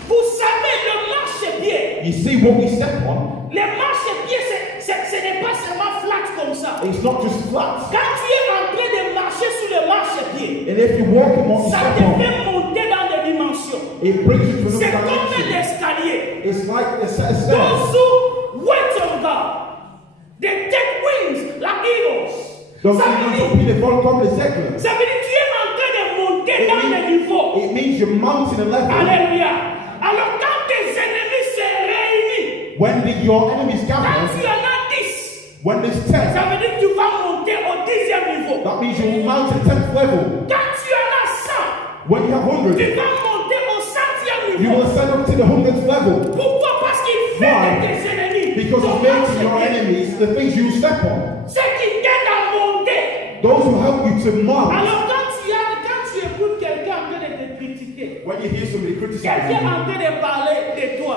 Vous savez, le marche-pied, You see what we step on? le marche-pied, ce n'est pas seulement flat comme ça. It's not just flat. Quand tu es en train de marcher sur le marche-pied, And if you walk on what you ça step te on, fait monter dans des dimensions. it brings you to C'est another comme un dimension. escalier. It's like a set of Those stairs. who wait on God, they take wings like eagles. Donc, Ça veut dire, ils volent comme les aigles. ça veut dire que tu es en train de monter dans les niveaux. It means you're mounting a level. Alléluia. Alors quand tes ennemis se réunissent, When your enemies quand gather, tu en as 10, when there's 10, ça veut dire que tu vas monter au 10e niveau. that means you will mount to the 10th level. Quand tu en as 100, When you have 100, tu vas monter au 100e you niveau. will ascend up to the 100th level. Pourquoi? Parce qu'il fait Why? de tes ennemis. Because it makes your enemies the things you step on. Ceux qui t'aident à monter. Those who help you to mount. Alors quand tu écoutes quelqu'un en train de te critiquer, When you hear somebody criticizing quelqu'un en you, train de parler de toi,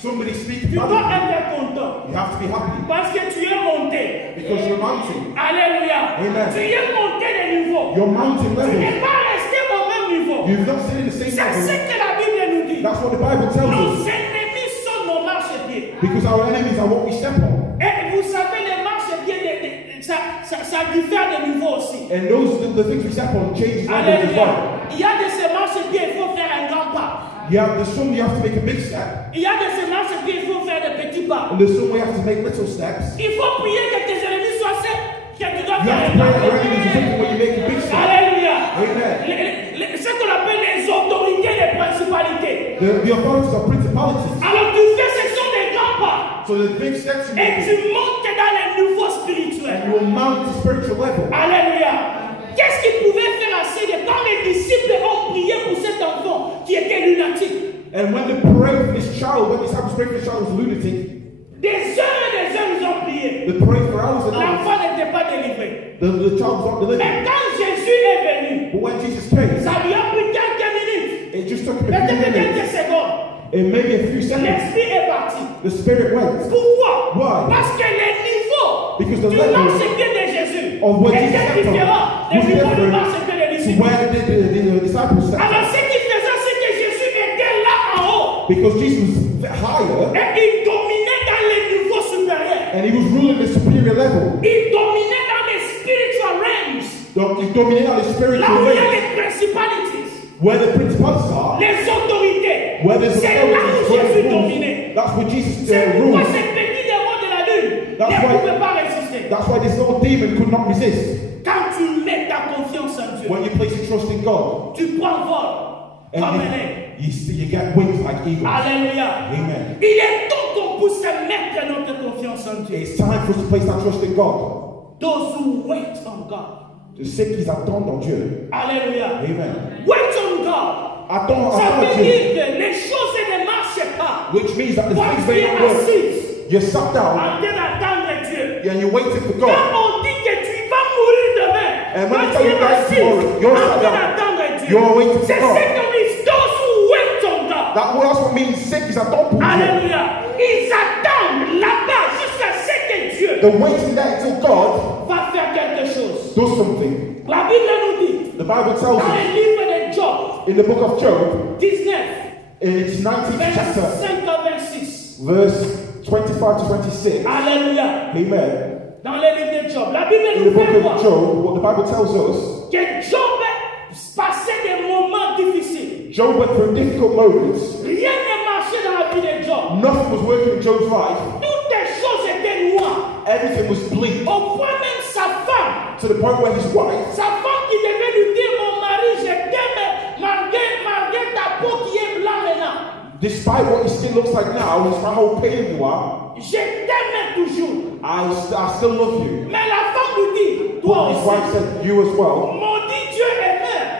somebody speak tu dois about you, être content. you have to be happy Parce que tu es monté. because you're mounting. Alléluia. Amen. Tu es monté de niveau. You're mounting Tu n'es levels. pas resté au même niveau. You've not stayed in the same C'est ce level. que la Bible nous dit. That's what the Bible tells Nos us. ennemis sont nos marchepieds. Because our enemies are what we step on. Et vous savez, les marchepieds, ça diffère de niveau aussi. And those the things we step on change levels as Alléluia. well. Il y a de ces marchepieds, il faut faire un grand pas. There's some you have to make a big step, Il y a de ces marchepieds, il faut faire des petits pas. and there's some we have to make little steps. Il faut prier que tes ennemis soient ceux que tu dois You faire have un to pray that your pas. enemies are something where you make a big step. Alléluia. Amen. Ce qu'on appelle les autorités, les principalités. The authorities are principalities. Alors tu fais ce sont des grands pas. So the big steps you Et make, tu montes dans les niveaux and spirituels. you will mount to spiritual level. Alléluia. Qu'est-ce qu'ils pouvaient faire assez de quand les disciples ont prié pour cet enfant qui était lunatique? And when they prayed for this child, when the disciples prayed for this child who was lunatic, Des heures et des heures, ils ont prié. they prayed for hours and hours. L'enfant n'était pas délivré. The child was not Mais delivered. quand Jésus est venu, venu. But when Jesus came, Ça lui a pris quelques minutes. it just took him a Peut-être few quelques minutes. secondes. And maybe a few seconds. L'esprit est parti. The Spirit went. Pourquoi? Why? Parce que les niveaux Because the du level marchepied de Jésus of what Jesus étaient stepped on différents des was niveaux du different marchepied des to disciples. where the disciples stepped. Alors ce qui faisait, c'est que Jésus était là en haut. Because Jesus was higher Et il dominait dans les niveaux supérieurs. and he was ruling the superior level. Il dominait dans les spiritual realms. Donc il dominait dans les Là spiritual où il y a realms. les principalities, Where the principalities are, les autorités. where there's C'est là où authorities, Jésus where dominait. that's where Jesus C'est pourquoi ruled. ces petits démons de la lune That's ne why- pouvaient pas résister. That's why this little demon could not resist. Quand tu mets ta confiance en Dieu, When you place your trust in God, tu prends vol comme un and aigle. you get wings like eagles. Alléluia. Amen. Il est temps qu'on puisse mettre notre confiance en Dieu. It's time for us to place our trust in God. Those who wait on God. De ceux qui attendent en Dieu. Alléluia. Amen. Wait on God. Attends Ça en veut Dieu. dire que les choses ne marchent pas. Which means that the Quand things tu may es not work. assis You're sat down en train d'attendre Dieu. and you're waiting for Quand God. on dit que tu vas mourir demain, And when quand you tu tell es you that assis tomorrow, you're en sat train down. d'attendre Dieu, You're waiting for c'est God. ce qu'on dit, those who wait on God. That's what means ceux qui attendent pour Dieu. Alléluia. Ils attendent là-bas jusqu'à ce que Dieu They're waiting there until God va faire quelque chose. does something. La Bible nous dit, The Bible tells dans us le livre de Job in the book of Job, 19, in its 19th chapter, 25 à 26. verse 25 to 26. Alléluia. Amen. Dans le livre de Job, la Bible In the nous book fait of voir Job, what the Bible tells us, que Job passait des moments difficiles. Job went through difficult moments. Rien ne marchait dans la vie de Job. Nothing was working in Job's life. Toutes les choses étaient noires. Everything was bleak. Au point même sa femme, To the point where his wife, sa femme qui devait lui dire, mon mari, je t'aime malgré ta peau qui est blanche maintenant. despite what his skin looks like now, despite how pale you are, Je t'aime toujours. I still love you. Mais la femme lui dit, toi But his wife aussi, said, you as well. maudit Dieu et meurs.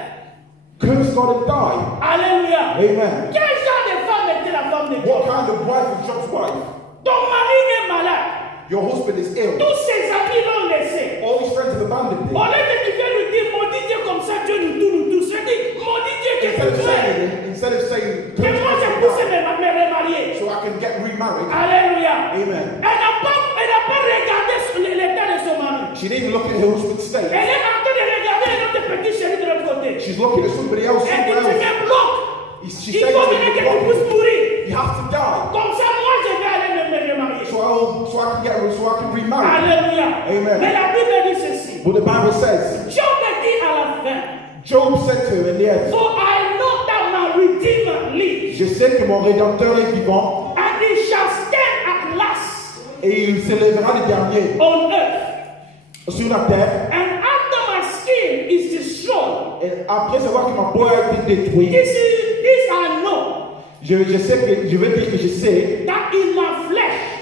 Curse God and die. Alléluia. Amen. Quel genre de femme était la femme de What Job? kind of wife is Job's wife? Ton mari est malade. Your husband is ill. Tous ses amis l'ont laissé. All his friends have abandoned Au him. lieu que tu viens lui dire, maudit Dieu comme ça, Dieu nous tous. Je dis, maudit Dieu que tu veux. Instead of saying, Que curse moi God je and puisse die, me remarier. so I can get remarried. Alléluia. Amen. Elle n'a pas regardé sur l'état de son mari. She didn't look at her husband's state. Elle est en train de regarder un autre petit chéri de l'autre côté. She's looking at somebody else Elle dit, somewhere tu else. me bloques. She Il said faut to bien que tu him, puisses mourir. you have to die. Comme ça, moi je vais aller me remarier. So I can remarry. Alléluia. Amen. Mais la Bible dit ceci. But the Bible says, Job dit à la fin, Job said to her in the end, for I know that my Redeemer lives. je sais que mon Rédempteur est vivant And he shall stand at last et il s'élèvera le dernier on earth. sur la terre. And after my skin is destroyed, Et après savoir que ma peau a été détruite, this I know, je sais que je vais dire que je sais, that in my flesh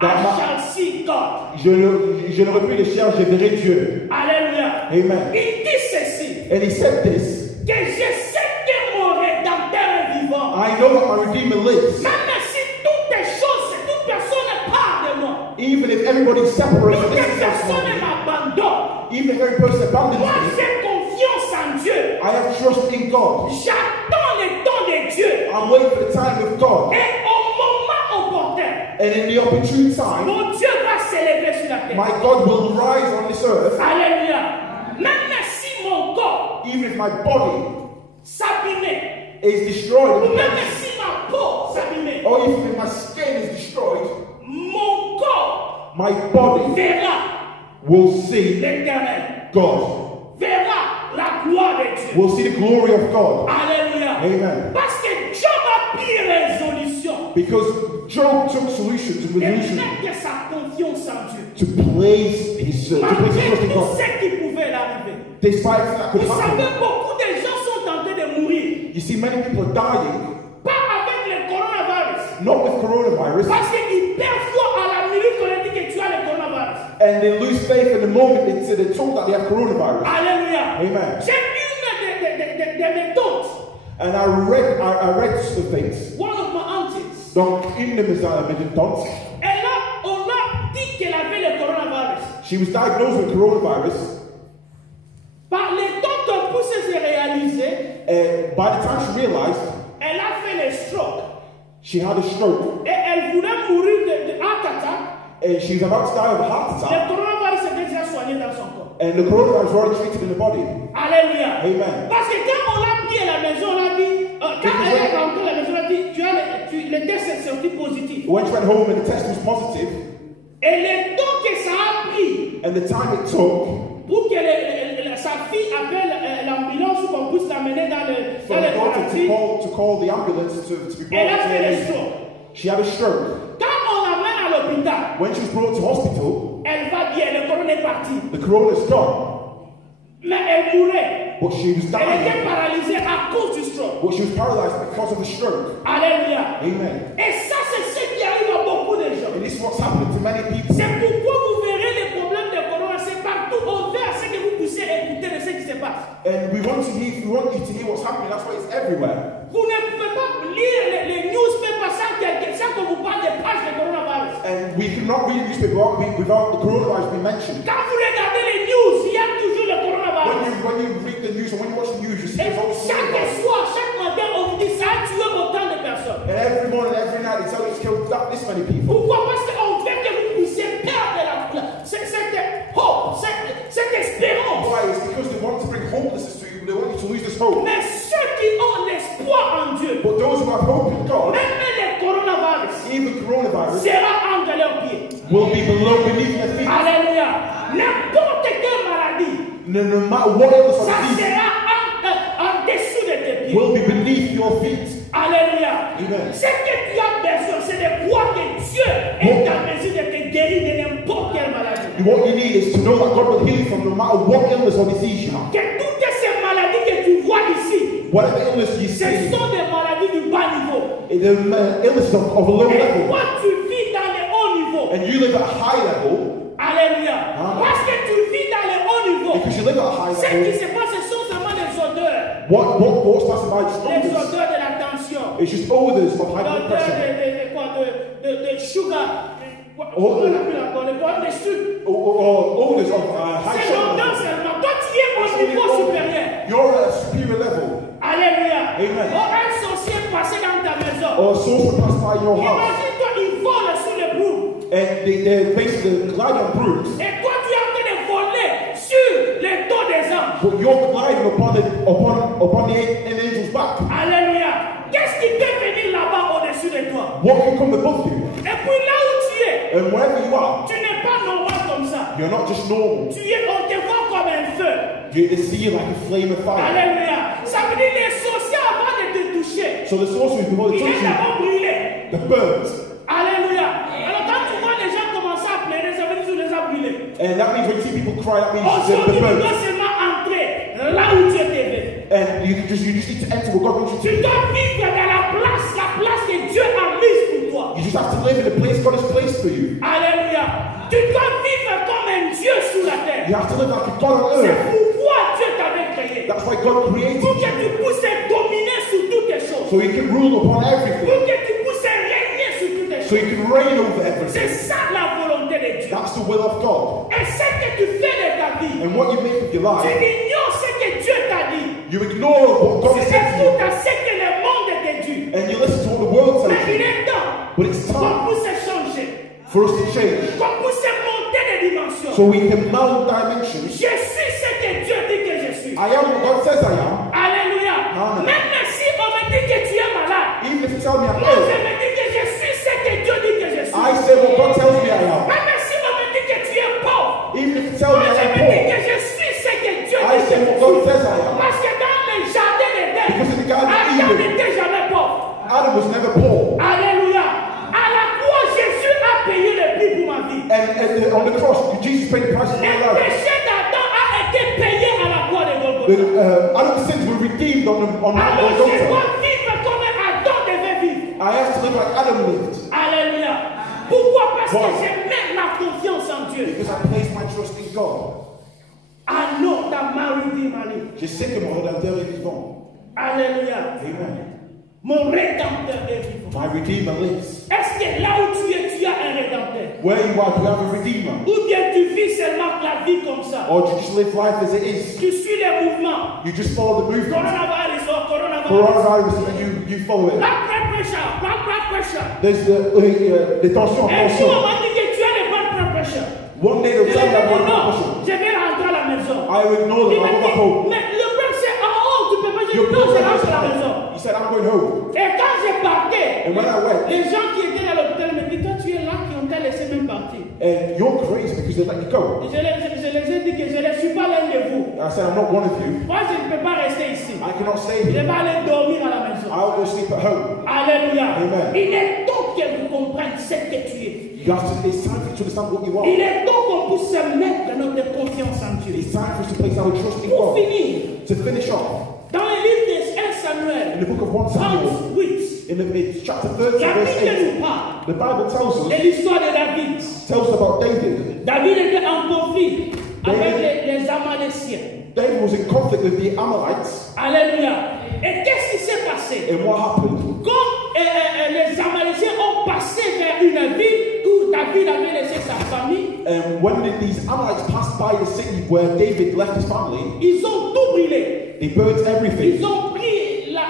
I That shall see God. je n'aurai plus de chair, je verrai Dieu. Alléluia. Amen. Il dit ceci, And he said this, que je sais que mon Rédempteur est vivant. I know that my Redeemer lives. Même si toutes les choses, toute personne part de moi, Even if everybody separates and toute this is personne from me, m'abandonne, even if every person abandons moi me, j'ai confiance en Dieu. I have trust in God. J'attends le temps de Dieu. I'm waiting for the time of God. Et au moment opportun, And in the opportune time, mon Dieu va s'élever sur la terre. my God will rise on this earth, Alléluia. Même si mon corps even if my body s'abîmait, is destroyed, ou même si ma peau s'abîmait, or even if my skin is destroyed, mon corps my body verra will see l'Éternel, God. verra la gloire de Dieu. Will see the glory of God. Alléluia. Amen. Parce que Job a pris résolution Because Job took solution to de resolution mettre sa confiance en Dieu. to place his trust Malgré in tout God. ce qui pouvait l'arriver. Despite that could Vous savez, happen. beaucoup de gens sont tentés de mourir. You see, many people are dying, Pas avec le coronavirus. not with coronavirus, Parce qu'ils perdent foi à la minute qu'on a dit que tu as le coronavirus. and they lose faith in the moment they're told that they have coronavirus. Alléluia. Amen. J'ai une des méthodes. And I read some things. One of my aunties. Donc, une de mes tantes, On a dit qu'elle avait le coronavirus. she was diagnosed with coronavirus Par les tantes tout s'est réalisé, by the time she realized, elle a fait le stroke. she had a stroke. Et elle voulait mourir de heart attack. And she was about to die of a heart Le attack. coronavirus était déjà soigné dans son corps. And the coronavirus was already treated in the body. Alléluia. Amen. Parce que quand on l'a pris à la maison, on l'a dit, quand elle est rentrée à la maison, on a dit, le test est sorti positif. When she went home and the test was positive, Et le temps que ça a pris and the time it took pour que sa fille appelle l'ambulance pour qu'on puisse l'amener dans le for the doctor quartier, to call the ambulance to be elle a brought to fait le the stroke. She had a stroke. Quand on l'amène à l'hôpital, When she was brought to hospital, elle va bien, le corona est parti. the corona's gone. Mais elle mourait. But she was Elle était dying. paralysée à cause du stroke. But she was paralyzed because of the stroke. Alléluia. Amen. Et ça, c'est ce qui arrive à beaucoup de gens. And this is what's happening to many people. C'est pourquoi vous verrez les problèmes de corona, c'est partout. On veut à ce que vous puissiez écouter de ce qui se passe. And we want you to hear what's happening. That's why it's everywhere. Vous ne pouvez pas lire les newspapers sans qu'on vous parle des pages de coronavirus. And we cannot read the newspaper without the coronavirus being mentioned. Quand vous regardez les news, il y a toujours le coronavirus. When you read the news and when you watch the news, you see Et there's always chaque coronavirus. soir, chaque matin, on vous dit ça a tué autant de personnes. And every morning, every night, they tell you it's killed this many people. Pourquoi? Parce qu'on veut que vous puissiez perdre cette hope, cette espérance. Why? It's because they want to bring hopelessness to you. They want you to lose this hope. Mais ceux qui ont l'espoir en Dieu, But those who have hope in God, même le coronavirus, even coronavirus, sera entre leurs pieds. will be beneath their feet. Alléluia. N'importe quelle maladie, No matter what illness or ça disease, sera en dessous de tes pieds. will be beneath your feet. Alléluia. Amen. Ce que tu as besoin, c'est de croire que Dieu est en mesure de te guérir de n'importe quelle maladie. What you need is to know that God will heal you from no matter what illness or disease you have. Que toutes ces maladies que tu vois ici, Whatever illness you ce see, sont des maladies du bas niveau. the illnesses of a low Et level, toi, tu vis dans le haut niveau. and you live at a high level, Alléluia. Parce que tu vis dans le haut niveau. because you live at a high Ce qui level, se passe, ce sont seulement des odeurs. what's passing by just Les odors. odeurs de la tension. It's just odors of high blood L'odeur pressure, de sugar. Oh. On appelle encore les odeurs de sucre. or odors of high C'est l'odeur sugar. seulement. Toi, tu es au niveau supérieur. You're at a superior level, Alléluia. Amen. Oh, un sorcier passé dans ta maison. or a source will pass by your house, Imagine-toi, il vole sur le brou. and they're basically glide on brooms, Et toi, tu es en train de voler sur les dos des hommes. but you're gliding upon the angel's back. Alléluia. Qu'est-ce qui peut venir là-bas au-dessus de toi? What can come above you? Et puis là où tu es, And wherever you are, tu n'es pas normal comme ça. you're not just normal. On te voit comme un feu. They see you like a flame of fire. Alléluia. Ça veut dire les sorciers avant de te toucher, So the sorceries before they il est touch you, d'abord brûlé. the burns. Alléluia. Alors quand tu vois les gens commencer à pleurer, ça veut dire que tu les as brûlés. And that means when you see people cry, that means Aujourd'hui, the tu burns. dois seulement entrer là où Dieu te veut. And you just need to enter what God wants you Tu to. dois vivre dans la place que Dieu a mise pour toi. You just have to live in the place God has placed for you. Alléluia. Tu dois vivre comme un Dieu sur la terre. You have to live like a God on C'est earth. pourquoi Dieu t'avait créé. That's why God created Pour que you, tu puisses dominer sur toutes les choses. so He can rule upon everything, Pour que tu puisses régner sur toutes les so He choses. can reign over C'est everything. ça la volonté de Dieu. That's the will of God. Et ce que tu fais de ta vie, And what you make of your tu life, ignores ce que Dieu t'a dit. you ignore what God Tu has said to you, écoutes à ce que le monde te dit. and you listen to what the world Mais says to il you. est temps But it's qu'on time puisse changer. for us to change, Qu'on puisse monter de dimensions. so we can mount dimensions. Je suis ce que Dieu dit que je suis. I am what God says I am. Alléluia. Amen. Même si on me dit que tu es malade, Even if you tell me I'm moi je ill, me dis que je suis ce que Dieu dit que je suis. I say what God tells me I am. Même si on me dit que tu es pauvre, Even if you tell moi me je I'm me dis poor, que je suis ce que Dieu I dit say que what je God suis. says I am. Parce que dans le jardin d'Éden, Because in the Garden of Adam Eden, n'était jamais pauvre. Adam was never poor. Alléluia. À la croix, Jésus a payé le prix pour ma vie. And on the cross, Jesus paid the price for Le my life. péché d'Adam a été payé à la croix de Golgotha. Adam's sins were redeemed on Alors je Golgotha. dois vivre comme Adam devait vivre. I have to live like Adam lived, Alléluia. Pourquoi? Parce que Wow. je mets ma confiance en Dieu. because I place my trust in God. Ah non, ta mari dit Marie. Je sais que mon rédempteur est vivant. Alléluia. Amen. Mon rédempteur est vivant. My Redeemer lives. Est-ce que là où tu es, tu as un rédempteur? Where you are, you have a Redeemer. Ou bien tu vis seulement la la vie comme ça. Or do you just live life as it is? Tu suis les mouvements. You just follow the movement. Coronavirus, coronavirus. Coronavirus, and you follow it. Blood pressure. There's the tension. Un jour, on m'a dit que tu as le blood pressure. One day they'll Je tell you vais that dire non, pressure. je vais rentrer à la maison. I will ignore them. Il I m'a go back dit, home. mais le blood c'est en haut, tu peux pas. J'ai Your dit non, je brother rentre à la was maison. He said, I'm going home. Et quand j'ai parté, And when I went, les gens qui étaient à l'hôpital me disent, toi tu es là, qui ont t'a laissé même partir. and you're crazy because they let you go. Je les ai dit que je ne suis pas l'un de vous. I said, I'm not one of you. Moi, je ne peux pas rester ici. I cannot stay Je here. vais aller dormir à la maison. I'll go sleep at home. Alléluia. Amen. Il est temps que vous compreniez ce que tu es. You have to, it's time for you to understand what you Il are. est temps qu'on puisse se mettre notre confiance en Dieu. It's time for us to place our trust in Pour God. finir, To finish off, dans le livre de 1 in Samuel, the book of 1 Samuel, 38, in chapter 30, la verse Bible 8, nous parle the Bible tells us, de l'histoire de David. tells us about David. David était en conflit avec David. les Amaléciens. David was in conflict with the Amalekites, Alléluia. Et qu'est-ce qui s'est passé? and what happened? Quand les Amaléciens ont passé vers une ville où David avait laissé sa famille, And when these Amalekites passed by the city where David left his family, ils ont tout brûlé. they burnt everything. Ils ont pris la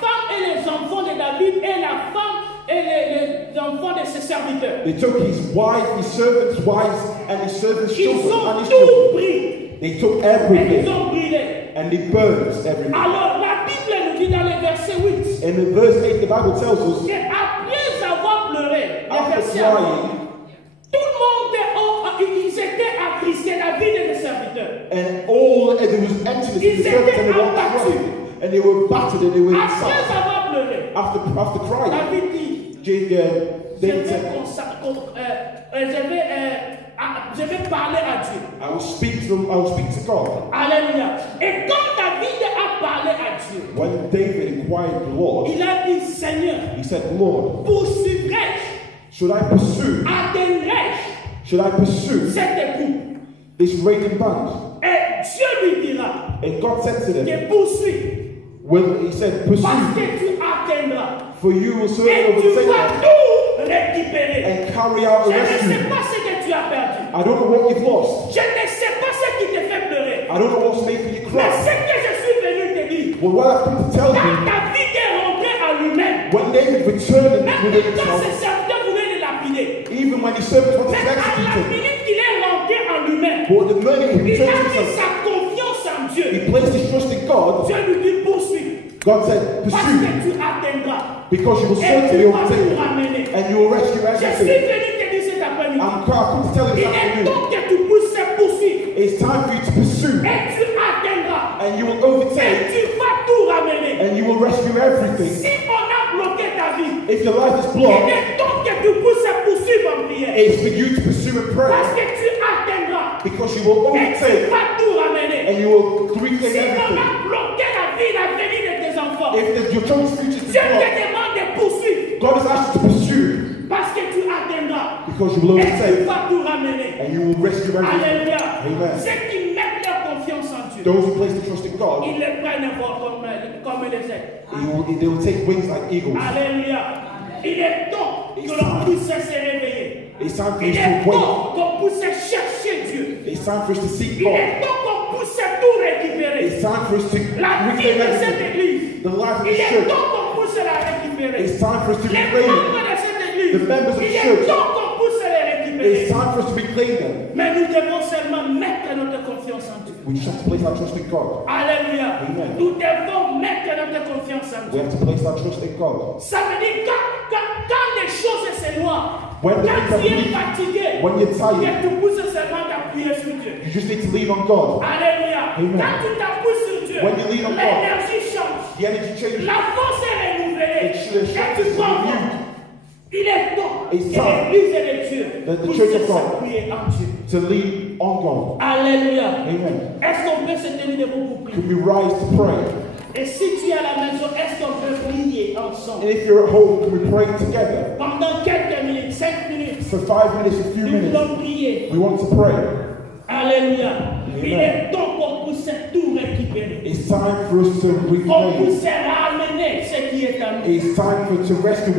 femme et les enfants de David et la femme et les enfants de ses serviteurs. They took his wife, his servants' wives, and his servants' Ils children, ont and his tout children. pris They took et everything, ils ont brûlé. and they burned everything. Alors la Bible nous dit dans le verset 8 And in verse 8, the Bible tells us, qu'après avoir pleuré, le after verset avant, crying, tout le monde, ils étaient attristés, David et les serviteurs. and all, and there was emptiness in the servants, and they were crying, and they were battered, and they were Après sad. avoir pleuré, After crying, David dit, David said, je vais parler à Dieu. I will speak to God. Alléluia. Et quand David a parlé à Dieu, When David inquired the Lord, il a dit, Seigneur, he said, Lord, poursuivrai-je, should I pursue cette coupe? this raiding band? Et Dieu lui dira, And God said to them, que poursuis, well, he said, parce pursue, que tu atteindras. for you will certainly Et tu overtake vas them tout récupérer. and carry out Je a ne sais rescue. pas ce que tu as perdu. I don't know what you've lost. Je ne sais pas ce qui te fait pleurer. I don't know what's making you Mais cry. ce que je suis venu te dire, Well, what I've come to tell quand you, David est rentré à lui-même, when David returned même within quand ses himself, serviteurs voulaient le lapider, even when his servants wanted mais to à execute la him, minute qu'il est rentré en lui-même, but the moment he il a returned mis himself, sa confiance en Dieu. he placed his trust in God. Dieu lui dit poursuis, God said, parce pursue, que tu atteindras. because you will Et certainly tu vas overtake tout them, ramener. and you will rescue Je suis everything. venu te dire cet après-midi. I'm come to tell you Il this est afternoon. temps que tu puisses te poursuivre. It's time for you to pursue, Et tu atteindras. and you will Et overtake, tu vas tout ramener. and you will rescue everything. Si on a bloqué ta vie, If your life is il blocked, est temps que tu puisses te poursuivre en prière. it's for you to pursue in Parce prayer, que tu atteindras. because you will Et tu overtake, vas tout ramener. and you will reclaim Si on everything. a bloqué la vie, l'avenir de tes enfants, If your children's future is Dieu te blocked, demande de poursuivre. God has asked you to pursue, Parce que tu atteindras. because you will Et tu overtake, vas tout ramener. and you will rescue everything. Alléluia. Amen. Ceux qui mettent leur confiance en Dieu, Those who place their trust in God, ils les prennent comme les ailes. they will take wings like eagles. Alléluia. Il est temps que l'on puisse se réveiller. It's time for Il us est to wait. temps qu'on puisse chercher Dieu. It's time for us to seek Il God. est temps qu'on puisse tout récupérer. It's time for us to La vie reclaim de cette everything. église, The life of il the est church. temps qu'on puisse la récupérer. It's time for us to Les reclaim it. membres de cette église, The members of the il est church. temps qu'on puisse les récupérer. It's time for us to reclaim them. Mais nous devons seulement mettre notre confiance en Dieu. We just have to place our trust in God. Alléluia. Amen. Nous devons mettre notre confiance en We Dieu. have to place our trust in God. Ça veut dire quand les choses s'éloignent, When the quand things tu are es weak, fatigué, when you're tired, que tu pousses seulement t'appuyer sur Dieu. you just need to lean on God. Alléluia. Amen. Quand tu t'appuies sur Dieu, When you lean on God, l'énergie change. The energy changes. La force est renouvelée. It should- Et tu prends. Il est temps que It's time l'église de Dieu that the puisse church of God s'appuyer en Dieu. to lean on God. Alléluia. Amen. Est-ce qu'on peut se tenir debout pour prier? Can we rise to pray? Et si tu es à la maison, est-ce qu'on peut prier ensemble? And if you're at home, can we pray together? Pendant quelques minutes, 5 minutes, For 5 minutes, a few nous minutes, voulons prier. we want to pray. Alléluia. Il est temps qu'on puisse tout récupérer. It's time for us to Qu'on reclaim. puisse ramener ce qui est à nous. It's time to rescue